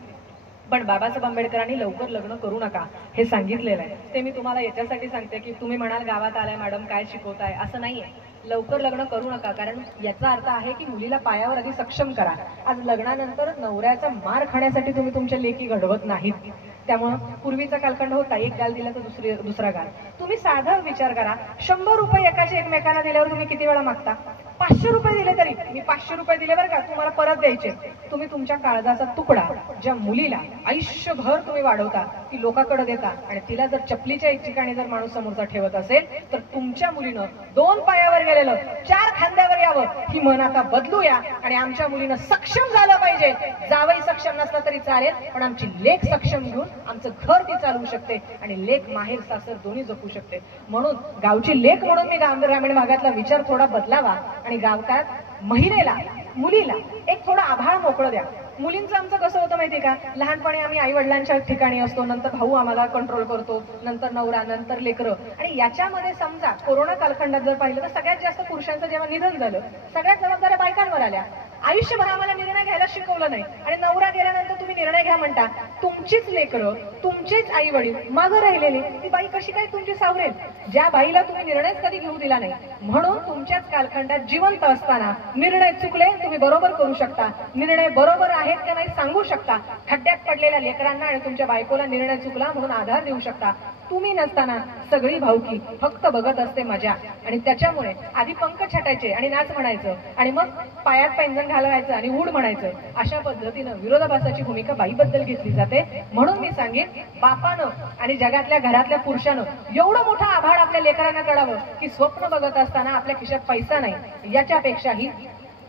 पण बाबासाहेब आंबेडकरांनी लवकर लग्न करू नका हे सांगितलेलं आहे. ते मी तुम्हाला याच्यासाठी सांगते की तुम्ही म्हणाल गावात आलाय मॅडम काय शिकवताय, असं नाहीये. लवकर लग्न करू नका, कारण याचा अर्थ आहे की मुलीला पायावर आधी सक्षम करा. आज लग्नानंतर नवऱ्याचा मार खाण्यासाठी तुम्ही तुमच्या लेकी घडवत नाहीत. त्यामुळे पूर्वीचा कालखंड होता एक गाल दिला तर दुसरा गाल. तुम्ही साधा विचार करा, 100 रुपये एकाचे एकमेकांना दिल्यावर तुम्ही किती वेळा मागता? 500 रुपये दिले तरी मी 500 रुपये दिले बरं का, तुम्हाला परत द्यायचे. तुम्ही तुमच्या काळजाचा तुकडा ज्या मुलीला आयुष्यभर तुम्ही वाढवता ती लोकांकडे देता आणि तिला जर चपलीच्या एक ठिकाणी जर माणूस समोरचा ठेवत असेल तर तुमच्या मुलीनं 2 पायावर गेलेलं 4 खांद्यावर यावं ही मन आता बदलूया. आणि आमच्या मुलीनं सक्षम झालं पाहिजे. जावई सक्षम नसला तरी चालेल, पण आमची लेक सक्षम घेऊन आमचं घर ती चालवू शकते आणि लेक माहेर सासर दोन्ही जपू शकते. म्हणून गावची लेक म्हणून मी ग्रामीण भागातला विचार थोडा बदलावा आणि गावकात महिलेला, मुलीला एक थोडा आभाळ मोकळं द्या. मुलींचं आमचं कसं होतं माहितीये का, लहानपणी आम्ही आई वडिलांच्या ठिकाणी असतो, नंतर भाऊ आम्हाला कंट्रोल करतो, नंतर नवरा, नंतर लेकरं. आणि याच्यामध्ये समजा कोरोना कालखंडात जर पाहिलं तर सगळ्यात जास्त पुरुषांचं जेव्हा निधन झालं सगळ्यात जबाबदाऱ्या बायकांवर आल्या. आयुष्यभर आम्हाला निर्णय घ्यायला शिकवलं नाही आणि नवरा गेल्यानंतर तुम्ही निर्णय घ्या म्हणता. तुमचीच लेकरं, तुमचेच आई वडील मागं राहिलेले, ती बाई कशी काय तुमची सावरेल ज्या बाईला तुम्ही निर्णयच कधी घेऊ दिला नाही. म्हणून तुमच्याच कालखंडात जिवंत असताना निर्णय चुकले तुम्ही बरोबर करू शकता, निर्णय बरोबर आहेत का नाही सांगू शकता. खड्ड्यात पडलेल्या लेकरांना आणि तुमच्या बायकोला निर्णय चुकला म्हणून आधार देऊ शकता. तुम्ही नसताना सगळी भावकी फक्त बघत असते मजा. आणि त्याच्यामुळे आधी पंख छटायचे आणि नाच म्हणायचं आणि मग पायात पैंजण घालवायचं आणि उड म्हणायचं. अशा पद्धतीनं विरोधाभासाची भूमिका बाईबद्दल घेतली जाते. म्हणून मी सांगेन, बापानं आणि जगातल्या घरातल्या पुरुषानं एवढं मोठं आभाळ आपल्या लेकरांना कळावं की स्वप्न बघत असताना आपल्या खिशात पैसा नाही, याच्यापेक्षाही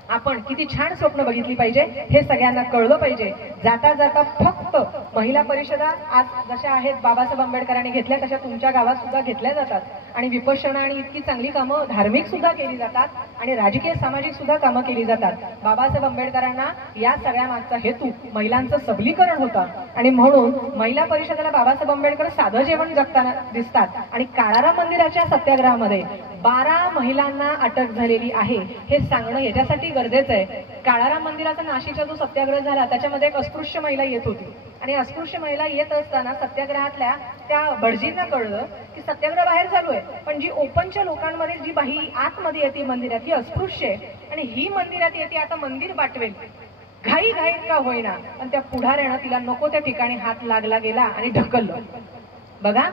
आपण किती छान स्वप्न बघितली पाहिजे हे सगळ्यांना कळलं पाहिजे. जाता जाता फक्त महिला परिषदा आज जशा आहेत बाबासाहेब आंबेडकरांनी घेतल्या तशा तुमच्या गावात सुद्धा घेतल्या जातात. आणि विपश्यना आणि इतकी चांगली कामं धार्मिक सुद्धा केली जातात आणि राजकीय सामाजिक सुद्धा कामं केली जातात. बाबासाहेब आंबेडकरांना या सगळ्या मागचा हेतू महिलांचं सबलीकरण होता. आणि म्हणून महिला परिषदेला बाबासाहेब आंबेडकर साधं जेवण जगताना दिसतात. आणि काळाराम मंदिराच्या सत्याग्रहामध्ये 12 महिलांना अटक झालेली आहे हे सांगणं याच्यासाठी गरजेचं आहे. काळाराम मंदिराचा नाशिकचा जो सत्याग्रह झाला त्याच्यामध्ये एक अस्पृश्य महिला येत होती आणि अस्पृश्य महिला येत असताना सत्याग्रहातल्या त्या भटजींना कळलं की सत्याग्रह बाहेर चालू आहे, पण जी ओपनच्या लोकांमध्ये जी बाई आतमध्ये येते मंदिरात ही अस्पृश्य आहे आणि ही मंदिरात येते, आता मंदिर बाटवेल. घाई घाईत का होईना आणि त्या पुढाऱ्यानं तिला नको त्या ठिकाणी हात लागला गेला आणि ढकललं. बघा,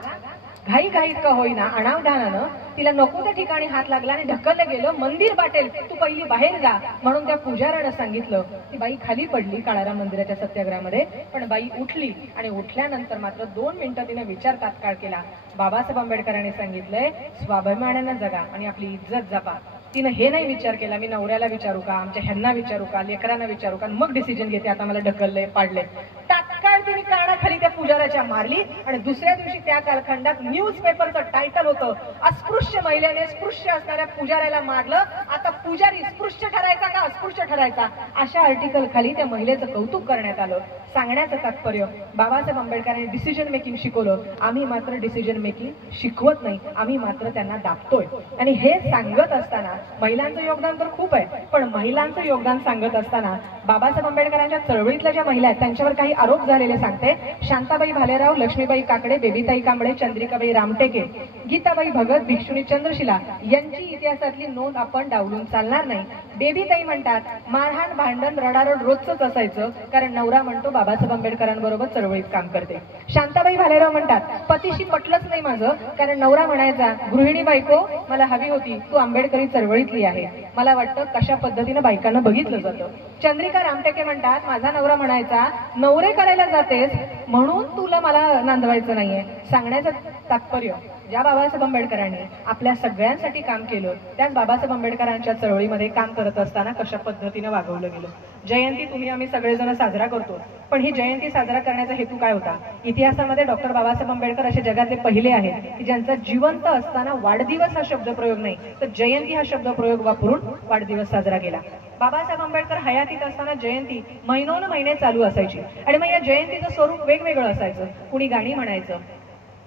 घाई घाईत का होईना अनावधानानं तिला नको त्या ठिकाणी हात लागला आणि ढकललं गेलं. मंदिर बाटेल, तू पहिली बाहेर जा म्हणून त्या पुजाऱ्यानं सांगितलं. ती बाई खाली पडली काळाराम मंदिराच्या सत्याग्रहामध्ये, पण बाई उठली आणि उठल्यानंतर मात्र 2 मिनिटं तिने विचार तात्काळ केला. बाबासाहेब आंबेडकरांनी सांगितलंय स्वाभिमानानं जगा आणि आपली इज्जत जपा. तिनं हे नाही विचार केला मी नवऱ्याला विचारू का, आमच्या ह्यांना विचारू का, लेकरांना विचारू का, मग डिसिजन घेते आता मला ढकललंय पाडले. तात्काळ तिने कानाखाली त्या पुजाऱ्याच्या मारली आणि दुसऱ्या दिवशी त्या कालखंडात न्यूज पेपरचं टायटल होतं, अस्पृश्य महिलेने स्पृश्य असणाऱ्या पुजाऱ्याला मारलं, आता पुजारी स्पृश्य ठरायचा का अस्पृश्य ठरायचा. अशा आर्टिकल खाली त्या महिलेचं कौतुक करण्यात आलं. सांगण्याचं तात्पर्य, बाबासाहेब आंबेडकरांनी डिसिजन मेकिंग शिकवलं, आम्ही मात्र डिसिजन मेकिंग शिकवत नाही, आम्ही मात्र त्यांना दाबतोय. आणि हे सांगत असताना महिलांचं योगदान तर खूप आहे, पण महिलांचं योगदान सांगत असताना बाबासाहेब आंबेडकरांच्या चळवळीतल्या ज्या महिला आहेत त्यांच्यावर काही आरोप झालेले सांगते. शांताबाई भालेराव, लक्ष्मीबाई काकडे, बेबीताई कांबळे, चंद्रिकाबाई रामटेके, गीताबाई भगत, भिक्षुणी चंद्रशिला यांची इतिहासातली नोंद आपण डावलून चालणार नाही. बेबीताई म्हणतात, मारहाण भांडण रडारड रोजच असायचं, कारण नवरा म्हणतो बाबासाहेब आंबेडकरांबरोबर चळवळीत काम करते. शांताबाई भालेराव म्हणतात, पतीशी पटलंच नाही माझं, कारण नवरा म्हणायचा गृहिणी बायको मला हवी होती, तू आंबेडकरी चळवळीतली आहे. मला वाटतं कशा पद्धतीने बायकांना बघितलं जातं. चंद्रिका रामटेके म्हणतात, माझा नवरा म्हणायचा नवरे करायला जातेस म्हणून तुला मला नांदवायचं नाहीये. सांगण्याचं तात्पर्य, ज्या बाबासाहेब आंबेडकरांनी आपल्या सगळ्यांसाठी काम केलं त्याच बाबासाहेब आंबेडकरांच्या चळवळीमध्ये काम करत असताना कशा पद्धतीने वागवलं गेलं. जयंती तुम्ही आम्ही सगळेजण साजरा करतो, पण ही जयंती साजरा करण्याचा हेतू काय होता? इतिहासामध्ये डॉक्टर बाबासाहेब आंबेडकर असे जगातले पहिले आहेत की ज्यांचा जिवंत असताना वाढदिवस हा शब्दप्रयोग नाही तर जयंती हा शब्दप्रयोग वापरून वाढदिवस साजरा केला. बाबासाहेब आंबेडकर हयातीत असताना जयंती महिनोन महिने चालू असायची आणि मग या जयंतीचं स्वरूप वेगवेगळं असायचं. कुणी गाणी म्हणायचं,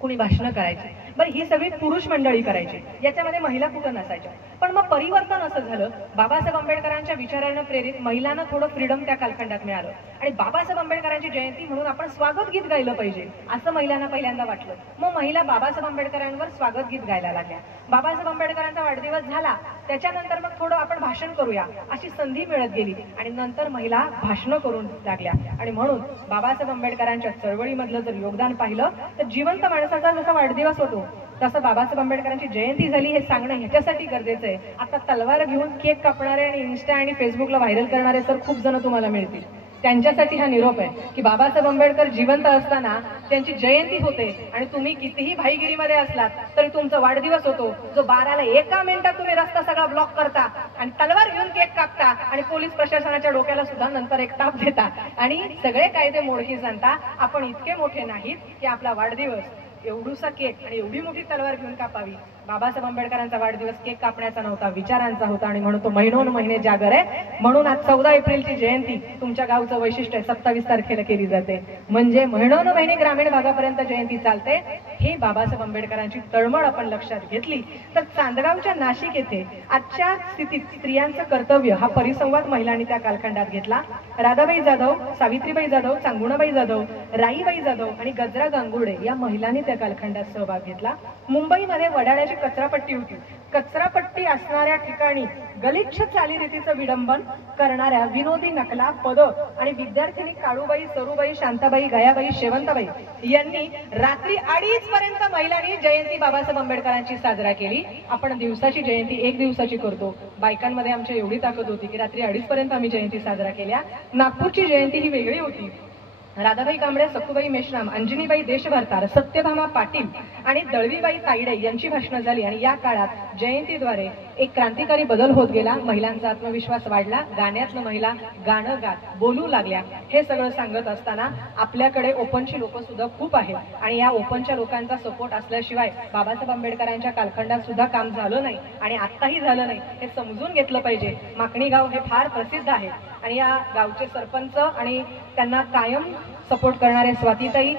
कुणी भाषणं करायची. बरं, ही सगळी पुरुष मंडळी करायची, याच्यामध्ये महिला कुठं नसायच्या. पण मग परिवर्तन असं झालं, बाबासाहेब आंबेडकरांच्या विचारानं प्रेरित महिलांना थोडं फ्रीडम त्या कालखंडात मिळालं आणि बाबासाहेब आंबेडकरांची जयंती म्हणून आपण स्वागत गीत गायलं पाहिजे असं महिलांना पहिल्यांदा वाटलं. मग महिला बाबासाहेब आंबेडकरांवर स्वागत गीत गायला लागल्या. बाबासाहेब आंबेडकरांचा वाढदिवस झाला त्याच्यानंतर मग थोडं आपण भाषण करूया अशी संधी मिळत गेली आणि नंतर महिला भाषणं करून लागल्या. आणि म्हणून बाबासाहेब आंबेडकरांच्या चळवळीमधलं जर योगदान पाहिलं तर जिवंत माणसाचा जसा वाढदिवस होतो तसं बाबासाहेब आंबेडकरांची जयंती झाली हे सांगणं ह्याच्यासाठी गरजेचं आहे. आता तलवार घेऊन केक कापणारे आणि इन्स्टा आणि फेसबुकला व्हायरल करणारे तर खूप जण तुम्हाला मिळतील, त्यांच्यासाठी हा निरोप आहे की बाबासाहेब आंबेडकर जिवंत असताना त्यांची जयंती होते आणि तुम्ही कितीही भाईगिरीमध्ये असलात तरी तुमचा वाढदिवस होतो जो 12ला 1 मिनिटात तुम्ही रस्ता सगळा ब्लॉक करता आणि तलवार घेऊन केक कापता आणि पोलीस प्रशासनाच्या डोक्याला सुद्धा नंतर एक ताप देता आणि सगळे कायदे मोडकी जाणता. आपण इतके मोठे नाहीत की आपला वाढदिवस एवढूसा केक आणि एवढी मोठी तलवार घेऊन कापावी. बाबासाहेब आंबेडकरांचा वाढदिवस केक कापण्याचा नव्हता, विचारांचा होता आणि म्हणून तो महिनोन महिने जागर आहे. म्हणून आज 14 एप्रिलची जयंती तुमच्या गावचं वैशिष्ट्य 27 तारखेला केली जाते, म्हणजे महिनोन महिने ग्रामीण भागापर्यंत जयंती चालते. हे बाबासाहेब आंबेडकरांची तळमळ आपण लक्षात घेतली तर चांदगावच्या नाशिक येथे आजच्या स्थितीत स्त्रियांचं कर्तव्य हा परिसंवाद महिलांनी त्या कालखंडात घेतला. राधाबाई जाधव, सावित्रीबाई जाधव, चांगुणाबाई जाधव, राईबाई जाधव आणि गजरा गांगुर्डे या महिलांनी त्या कालखंडात सहभाग घेतला. मुंबईमध्ये वडाळ्याची कचरापट्टी होती. कचरापट्टी असणाऱ्या ठिकाणी गलिच्छ चालीरीतीचं विडंबन करणाऱ्या विनोदी नकला, पद आणि विद्यार्थिनी काळूबाई, सरूबाई, शांताबाई, गयाबाई, शेवंताबाई यांनी रात्री 2:30 पर्यंत महिलांनी जयंती बाबासाहेब आंबेडकरांची साजरा केली. आपण दिवसाची जयंती 1 दिवसाची करतो, बायकांमध्ये आमच्या एवढी ताकद होती की रात्री 2:30 पर्यंत आम्ही जयंती साजरा केल्या. नागपूरची जयंती ही वेगळी होती. राधाबाई कांबळे, सखुबाई मेश्राम, अंजनीबाई देशभरतार, सत्यभामा पाटील आणि दळवीबाई तायडे यांची भाषणं झाली आणि या काळात जयंतीद्वारे एक क्रांतिकारी बदल होत गेला. महिलांचा आत्मविश्वास वाढला, गाण्यातलं महिला गाणं गात बोलू लागल्या. हे सगळं सांगत असताना आपल्याकडे ओपनची लोक सुद्धा खूप आहेत आणि या ओपनच्या लोकांचा सपोर्ट असल्याशिवाय बाबासाहेब आंबेडकरांच्या कालखंडात सुद्धा काम झालं नाही आणि आत्ताही झालं नाही हे समजून घेतलं पाहिजे. माकणी गाव हे फार प्रसिद्ध आहे आणि या गावचे सरपंच आणि त्यांना कायम सपोर्ट करणारे स्वातीताई,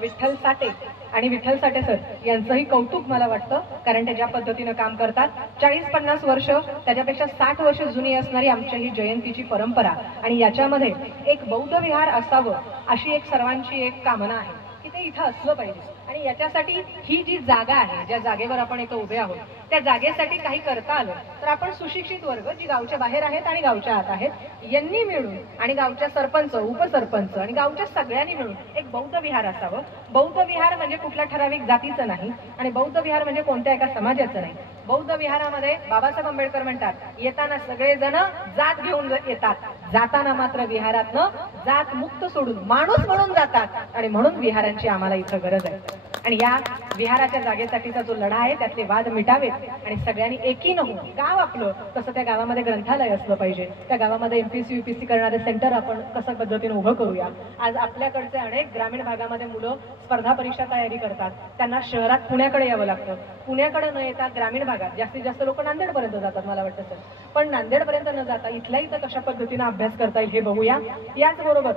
विठ्ठल साठे आणि विठ्ठल साठे सर यांचंही कौतुक मला वाटतं, कारण ते ज्या पद्धतीनं काम करतात. 40-50 वर्ष, त्याच्यापेक्षा 60 वर्ष जुनी असणारी आमच्या ही जयंतीची परंपरा, आणि याच्यामध्ये एक बौद्ध विहार असावं अशी एक सर्वांची एक कामना आहे की ते इथं असलं पाहिजे. आणि याच्यासाठी ही जी जागा आहे, ज्या जागेवर आपण इथं उभे आहोत, त्या जागेसाठी काही करता आलं तर आपण सुशिक्षित वर्ग, जी गावच्या बाहेर आहेत आणि गावच्या आत आहेत, यांनी मिळून आणि गावच्या सरपंच, उपसरपंच आणि गावच्या सगळ्यांनी मिळून एक बौद्ध विहार असावं. बौद्ध विहार म्हणजे कुठल्या ठराविक जातीचं नाही, आणि बौद्ध विहार म्हणजे कोणत्या एका समाजाचं नाही. बौद्ध विहारामध्ये बाबासाहेब आंबेडकर म्हणतात, येताना सगळेजण जात घेऊन येतात, जाताना मात्र विहारातनं जात मुक्त सोडून माणूस म्हणून जातात, आणि म्हणून विहारांची आम्हाला इथं गरज आहे. आणि या विहाराच्या जागेसाठीचा जो लढा आहे त्यातले वाद मिटावेत आणि सगळ्यांनी एकीनं होऊन गाव आपलं तसं त्या गावामध्ये ग्रंथालय असलं पाहिजे, त्या गावामध्ये MPSC UPSC करणारे सेंटर आपण कसं पद्धतीने उभं करूया. आज आपल्याकडचे अनेक ग्रामीण भागामध्ये मुलं स्पर्धा परीक्षा तयारी करतात, त्यांना शहरात पुण्याकडे यावं लागतं. पुण्याकडे न येता ग्रामीण भागात जास्तीत जास्त लोक नांदेडपर्यंत जातात मला वाटतं सर, पण नांदेडपर्यंत न जाता इथल्या इथं कशा पद्धतीने अभ्यास करता येईल हे बघूया. याचबरोबर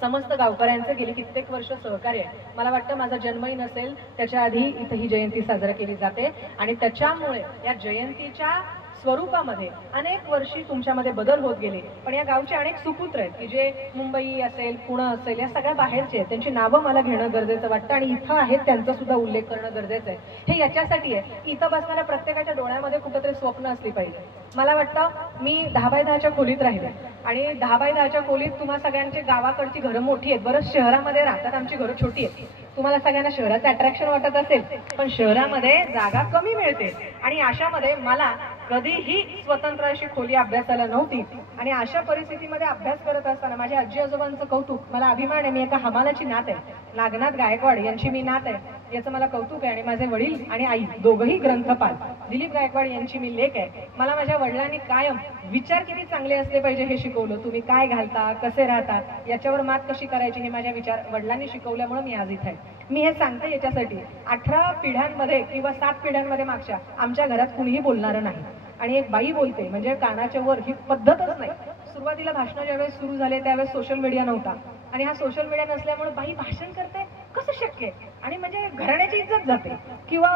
समस्त गावकऱ्यांचं गेली कित्येक वर्ष सहकार्य आहे. मला वाटतं माझा जन्मही नसेल त्याच्या आधी इथं ही जयंती साजरा केली जाते, आणि त्याच्यामुळे या जयंतीच्या स्वरूपामध्ये अनेक वर्षी तुमच्यामध्ये बदल होत गेले. पण या गावचे अनेक सुपुत्र आहेत की जे मुंबई असेल, पुणे असेल, या सगळ्या बाहेरचे आहेत, त्यांची नावं मला घेणं गरजेचं वाटतं, आणि इथं आहेत त्यांचा सुद्धा उल्लेख करणं गरजेचं आहे. हे याच्यासाठी आहे की इथं बसणाऱ्या प्रत्येकाच्या डोळ्यामध्ये कुठंतरी स्वप्न असली पाहिजे. मला वाटतं मी 10 बाय 10च्या खोलीत राहिले, आणि 10 बाय 10च्या खोलीत तुम्हा सगळ्यांची गावाकडची घरं मोठी आहेत, बरं शहरामध्ये राहतात आमची घरं छोटी आहेत. तुम्हाला सगळ्यांना शहराचं अट्रॅक्शन वाटत असेल, पण शहरामध्ये जागा कमी मिळते, आणि अशामध्ये मला कधीही स्वतंत्र अशी खोली अभ्यासाला नव्हती. आणि अशा परिस्थितीमध्ये अभ्यास करत असताना माझ्या आजी आजोबांचं कौतुक, मला अभिमान आहे, मी एका हमालाची नात आहे, नागनाथ गायकवाड यांची मी नात आहे, याचं मला कौतुक आहे. आणि माझे वडील आणि आई दोघंही ग्रंथपाल, दिलीप गायकवाड यांची मी लेक आहे. मला माझ्या वडिलांनी कायम विचार किती चांगले असले पाहिजे हे शिकवलं. तुम्ही काय घालता, कसे राहतात, याच्यावर मात कशी करायची हे माझ्या वडिलांनी शिकवल्यामुळे मी आज इथे आहे. मी हे सांगते याच्यासाठी, 18 पिढ्यांमध्ये किंवा 7 पिढ्यांमध्ये मागच्या आमच्या घरात कुणीही बोलणारं नाही, आणि एक बाई बोलते म्हणजे कानाच्या वर ही पद्धतच नाही. सुरुवातीला भाषण ज्यावेळेस सुरू झाले त्यावेळेस सोशल मीडिया नव्हता, आणि हा सोशल मीडिया नसल्यामुळे बाई भाषण करते कसं शक्य आहे, आणि म्हणजे घराण्याची इज्जत जाते किंवा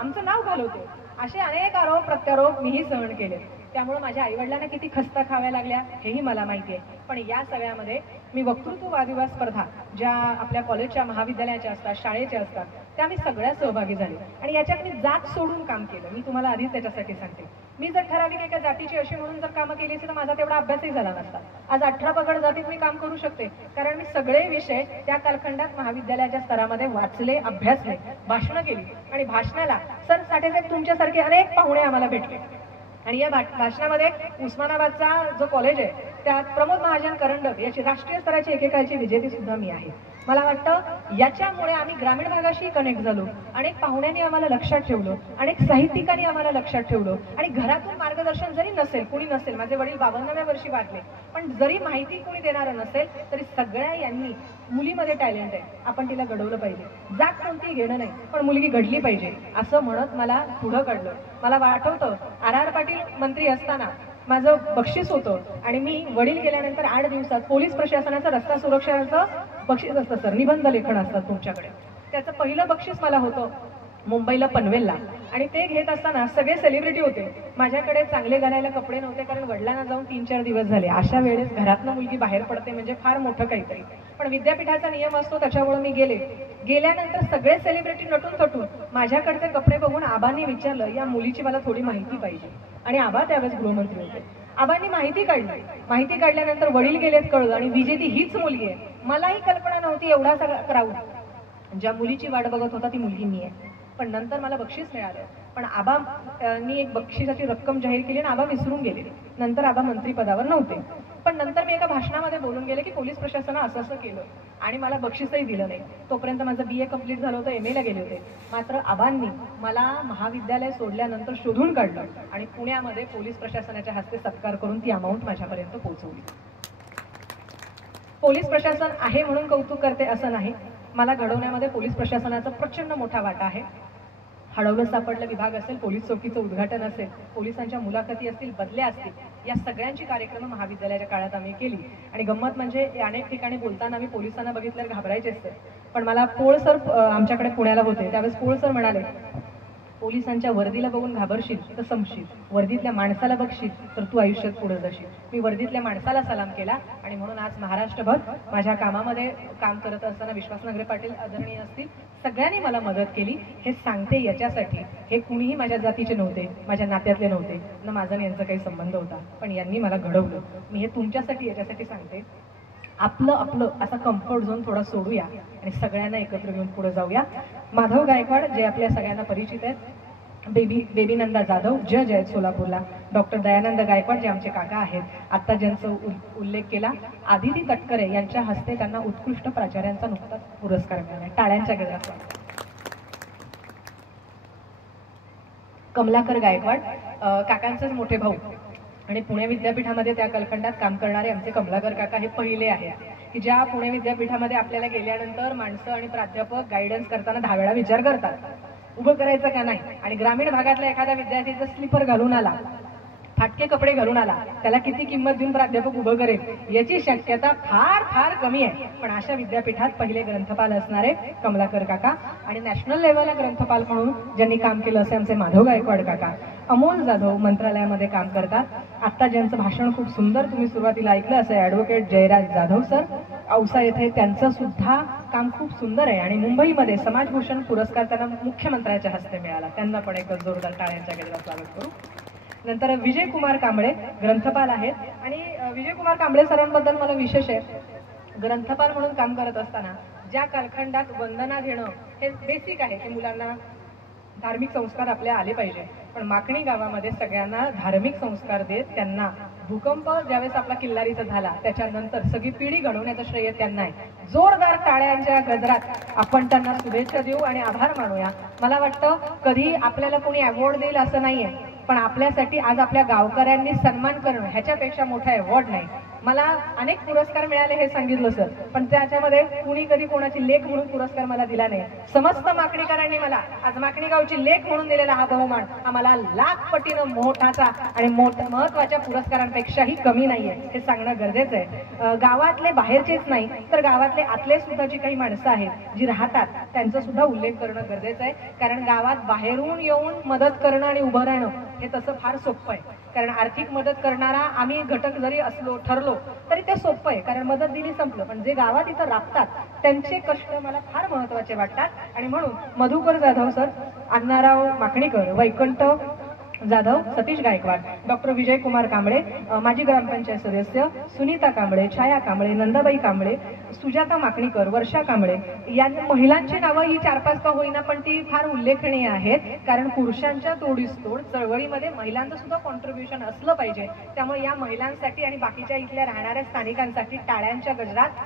आमचं नाव घालवते, असे अनेक आरोप प्रत्यारोप मीही सहन केले. त्यामुळे माझ्या आईवडिलांना किती खस्ता खाव्या लागल्या हेही मला माहिती आहे. पण या सगळ्यामध्ये मी वक्तृत्व वादविवाद स्पर्धा ज्या आपल्या कॉलेजच्या महाविद्यालयाच्या असतात, शाळेच्या असतात, त्या मी सगळ्या सहभागी झाले, आणि याच्यात मी जात सोडून काम केलं. मी तुम्हाला आधीच त्याच्यासाठी सांगते, मी जर ठराविक एका जातीची अशी म्हणून जर कामं केली असती तर माझा तेवढा अभ्यासही झाला नसता. आज 18 पगड जातीत मी काम करू शकते, कारण मी सगळे विषय त्या कालखंडात महाविद्यालयाच्या स्तरामध्ये वाचले, अभ्यासले, भाषणं केली, आणि भाषणाला सर साठेसाहेब तुमच्यासारखे अनेक पाहुणे आम्हाला भेटले. आणि या भाषणामध्ये उस्मानाबादचा जो कॉलेज आहे त्यात प्रमोद महाजन करंडक याची राष्ट्रीय स्तराची एकेकाळची विजेती सुद्धा मी आहे. मला वाटतं याच्यामुळे आम्ही ग्रामीण भागाशी कनेक्ट झालो, अनेक पाहुण्यांनी आम्हाला लक्षात ठेवलं, अनेक साहित्यिकांनी आम्हाला लक्षात ठेवलं, आणि घरातून मार्गदर्शन जरी नसेल, कुणी नसेल, माझे वडील 52व्या वर्षी वारले, पण जरी माहिती कुणी देणारं नसेल तरी सगळ्या यांनी मुलीमध्ये टॅलेंट आहे, आपण तिला घडवलं पाहिजे, जात कोणती घेणं नाही, पण मुलगी घडली पाहिजे असं म्हणत मला पुढं काढलं. मला आठवतं RR पाटील मंत्री असताना माझं बक्षीस होतं, आणि मी वडील गेल्यानंतर 8 दिवसात पोलीस प्रशासनाचं रस्ता सुरक्षाचं बक्षीस असतं सर, निबंध लेखन असतात तुमच्याकडे, त्याचं पहिलं बक्षीस मला होतं मुंबईला पनवेलला, आणि ते घेत असताना सगळे सेलिब्रिटी होते. माझ्याकडे चांगले घालायला कपडे नव्हते, कारण वडिलांना जाऊन 3-4 दिवस झाले. अशा वेळेस घरातनं मुलगी बाहेर पडते म्हणजे फार मोठं काहीतरी, पण विद्यापीठाचा नियम असतो त्याच्यामुळे मी गेल्यानंतर सगळे सेलिब्रिटी नटून थटून माझ्याकडचे कपडे बघून आबांनी विचारलं, या मुलीची मला थोडी माहिती पाहिजे, आणि आबा त्यावेळेस गृहमंत्री होते. आबांनी माहिती काढली, माहिती काढल्यानंतर वडील गेलेत कळलं, आणि विजेती हीच मुलगी आहे. मलाही कल्पना नव्हती एवढा सगळा क्राऊड ज्या मुलीची वाट बघत होता ती मुलगी मी आहे. पण नंतर मला बक्षीस मिळालं, पण आबांनी एक बक्षिसाची रक्कम जाहीर केली आणि आबा विसरून गेले. नंतर आबा मंत्रिपदावर नव्हते, पण नंतर मी एका भाषणामध्ये बोलून गेले की पोलीस प्रशासनानं असं असं केलं, आणि मला बक्षीसही दिलं नाही. तोपर्यंत माझं BA कंप्लीट झालं होतं, MA ला गेले होते. मात्र आबांनी मला महाविद्यालय सोडल्यानंतर शोधून काढलं, आणि पुण्यामध्ये पोलीस प्रशासनाच्या हस्ते सत्कार करून ती अमाऊंट माझ्यापर्यंत पोहोचवली. पोलीस प्रशासन आहे म्हणून कौतुक करते असं नाही, मला घडवण्यामध्ये पोलीस प्रशासनाचा प्रचंड मोठा वाटा आहे. हडवलं सापडलं विभाग असेल, पोलीस चौकीचं उद्घाटन असेल, पोलिसांच्या मुलाखती असतील, बदल्या असतील, या सगळ्यांची कार्यक्रम महाविद्यालयाच्या काळात आम्ही केली. आणि गंमत म्हणजे अनेक ठिकाणी बोलताना मी पोलिसांना बघितल्यावर घाबरायचे असते, पण मला पोळ सर आमच्याकडे पुण्याला होते त्यावेळेस पोळ सर म्हणाले, पोलिसांच्या वर्दीला बघून घाबरशील तर संपशील, वर्दीतल्या माणसाला बघशील तर तू आयुष्यात पुढे जाशील. मी वर्दीतल्या माणसाला सलाम केला आणि म्हणून आज महाराष्ट्रभर माझ्या कामामध्ये काम करत असताना विश्वास नगरे पाटील आदरणीय असतील, सगळ्यांनी मला मदत केली. हे सांगते याच्यासाठी, हे कुणीही माझ्या जातीचे नव्हते, माझ्या नात्यातले नव्हते ना माझा आणि यांचा काही संबंध होता, पण यांनी मला घडवलं. मी हे तुमच्यासाठी याच्यासाठी सांगते, आपलं आपलं असा कम्फर्ट झोन थोडा सोडूया आणि सगळ्यांना एकत्र घेऊन पुढे जाऊया. माधव गायकवाड जे आपल्या सगळ्यांना परिचित आहेत, बेबीनंदा जाधव जज आहेत सोलापूरला, डॉक्टर दयानंद गायकवाड जे आमचे काका आहेत, आता ज्यांचा उल्लेख केला, आदिती तटकरे यांच्या हस्ते त्यांना उत्कृष्ट प्राचार्यांचा नुकताच पुरस्कार मिळाला. टाळ्यांच्या गजरात. कमलाकर गायकवाड काकांचेच मोठे भाऊ आणि पुणे विद्यापीठामध्ये त्या कालखंडात काम करणारे आमचे कमलाकर काका हे पहिले आहेत की ज्या पुणे विद्यापीठामध्ये आपल्याला गेल्यानंतर माणसं आणि प्राध्यापक गायडन्स करताना 10 वेळा विचार करतात, उभं करायचं का नाही. आणि ग्रामीण भागातला एखादा विद्यार्थी जर स्लीपर घालून आला, फाटके कपडे घालून आला, त्याला किती किंमत देऊन प्राध्यापक उभं करेल याची शक्यता फार फार कमी आहे. पण अशा विद्यापीठात पहिले ग्रंथपाल असणारे कमलाकर काका आणि नॅशनल लेवलला ग्रंथपाल म्हणून ज्यांनी काम केलं असे आमचे माधव गायकवाड काका. अमोल जाधव मंत्रालयामध्ये काम करतात. आता ज्यांचं भाषण खूप सुंदर तुम्ही सुरुवातीला ऐकलं असं ॲडव्होकेट जयराज जाधव सर औसा येथे, त्यांचं सुद्धा काम खूप सुंदर आहे. आणि मुंबईमध्ये समाजभूषण पुरस्कार त्यांना मुख्यमंत्र्याच्या हस्ते मिळाला, त्यांना पण एक जोरदार टाळ्यांच्या गजरात स्वागत करू. नंतर विजयकुमार कांबळे ग्रंथपाल आहेत आणि विजयकुमार कांबळे सरांबद्दल मला विशेष आहे, ग्रंथपाल म्हणून काम करत असताना ज्या कालखंडात वंदना घेणं हे बेसिक आहे की मुलांना धार्मिक संस्कार आपले आले पाहिजे, पण माकणी गावामध्ये सगळ्यांना धार्मिक संस्कार देत त्यांना भूकंप ज्यावेळेस आपला किल्लारीचा झाला त्याच्यानंतर सगळी पिढी घडवण्याचं श्रेय त्यांना आहे. जोरदार टाळ्यांच्या गजरात आपण त्यांना शुभेच्छा देऊ आणि आभार मानूया. मला वाटतं कधी आपल्याला कोणी अवॉर्ड देईल असं नाहीये, पण आपल्यासाठी आज आपल्या गावकऱ्यांनी सन्मान करणं ह्याच्यापेक्षा मोठा अवॉर्ड नाही. मला अनेक पुरस्कार मिळाले हे सांगितलं सर, पण त्याच्यामध्ये कुणी कधी कोणाची लेख म्हणून पुरस्कार मला दिला नाही. समस्त माकणीकरांनी मला आज माकणी गावची लेख म्हणून दिलेला हा बहुमान आम्हाला लाख पटीनं मोठाचा आणि महत्वाच्या पुरस्कारांपेक्षाही कमी नाहीये हे सांगणं गरजेचं आहे. गावातले बाहेरचेच नाही तर गावातले आतले सुद्धा जी काही माणसं आहेत जी राहतात त्यांचा सुद्धा उल्लेख करणं गरजेचं आहे, कारण गावात बाहेरून येऊन मदत करणं आणि उभं राहणं हे तसं फार सोपं आहे. कारण आर्थिक मदत करणारा आम्ही घटक जरी असलो ठरलो तरी ते सोपं आहे, कारण मदत दिली संपलं, पण जे गावात इथं राबतात त्यांचे कष्ट मला फार महत्वाचे वाटतात. आणि म्हणून मधुकर जाधव सर, अण्णाराव माकणीकर, वैकुंठ जाधव, सतीश गायकवाड, डॉक्टर विजयकुमार कांबळे माजी ग्रामपंचायत सदस्य, सुनीता कांबळे, छाया कांबळे, नंदाबाई कांबळे, सुजाता माकणीकर, वर्षा कांबळे या महिलांची नावं ही 4-5 का होईना पण ती फार उल्लेखनीय आहेत, कारण पुरुषांच्या तोडीस तोड चळवळीमध्ये महिलांचं सुद्धा कॉन्ट्रीब्युशन असलं पाहिजे. त्यामुळे या महिलांसाठी आणि बाकीच्या इथल्या राहणाऱ्या स्थानिकांसाठी टाळ्यांच्या गजरात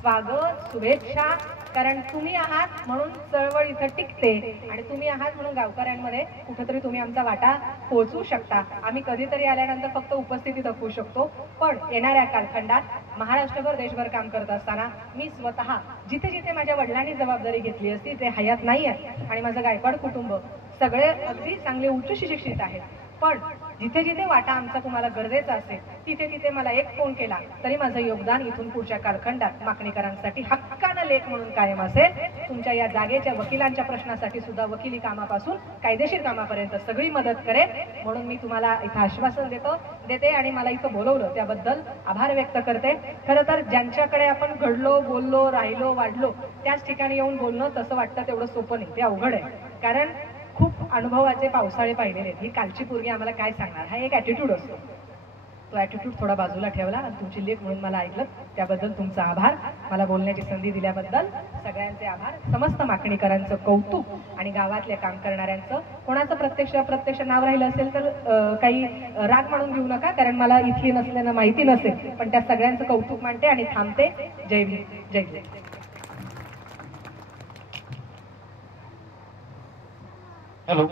स्वागत, शुभेच्छा. कारण तुम्ही आहात म्हणून चळवळ इथं टिकते आणि तुम्ही आहात म्हणून गावकऱ्यांमध्ये कुठेतरी तुम्ही आमचा वाटा पोहोचवू शकता. आम्ही कधीतरी आल्यानंतर फक्त उपस्थिती दाखवू शकतो, पण येणाऱ्या कालखंडात महाराष्ट्रभर देशभर काम करत असताना मी स्वतः जिथे जिथे माझ्या वडिलांनी जबाबदारी घेतली असती ते हयात नाही आहे आणि माझं गायकवाड कुटुंब सगळे अगदी चांगले उच्च शिक्षित आहेत, पण जिथे जिथे वाटा आमचा तुम्हाला गरजेचा असेल तिथे तिथे मला एक फोन केला तरी माझं योगदान इथून पुढच्या कालखंडात माकणीकरांसाठी हक्कानं लेख म्हणून कायम असेल. तुमच्या या जागेच्या वकिलांच्या प्रश्नासाठी सुद्धा वकिली कामापासून कायदेशीर कामापर्यंत सगळी मदत करेन, म्हणून मी तुम्हाला इथं आश्वासन देते आणि मला इथं बोलवलं त्याबद्दल आभार व्यक्त करते. खरं तर ज्यांच्याकडे आपण घडलो, बोललो, राहिलो, वाढलो त्याच ठिकाणी येऊन बोलणं तसं वाटतं तेवढं सोपं नाही, ते अवघड आहे. कारण खूप अनुभवाचे पावसाळे पाहिलेले आहेत. ही कालची पोरगी आम्हाला काय सांगणार, हा एक ॲटिट्यूड असतो. तो ॲटिट्यूड थोडा बाजूला ठेवला आणि तुमची लेख म्हणून मला ऐकलं त्याबद्दल तुमचा आभार. मला बोलण्याची संधी दिल्याबद्दल सगळ्यांचे आभार. समस्त माकणीकरांचं कौतुक आणि गावातल्या काम करणाऱ्यांचं. कोणाचं प्रत्यक्ष नाव राहिलं असेल तर काही राग म्हणून घेऊ नका, कारण मला इथली नसल्यानं माहिती नसेल, पण त्या सगळ्यांचं कौतुक मानते आणि थांबते. जय भीम, जय जय. हेलो.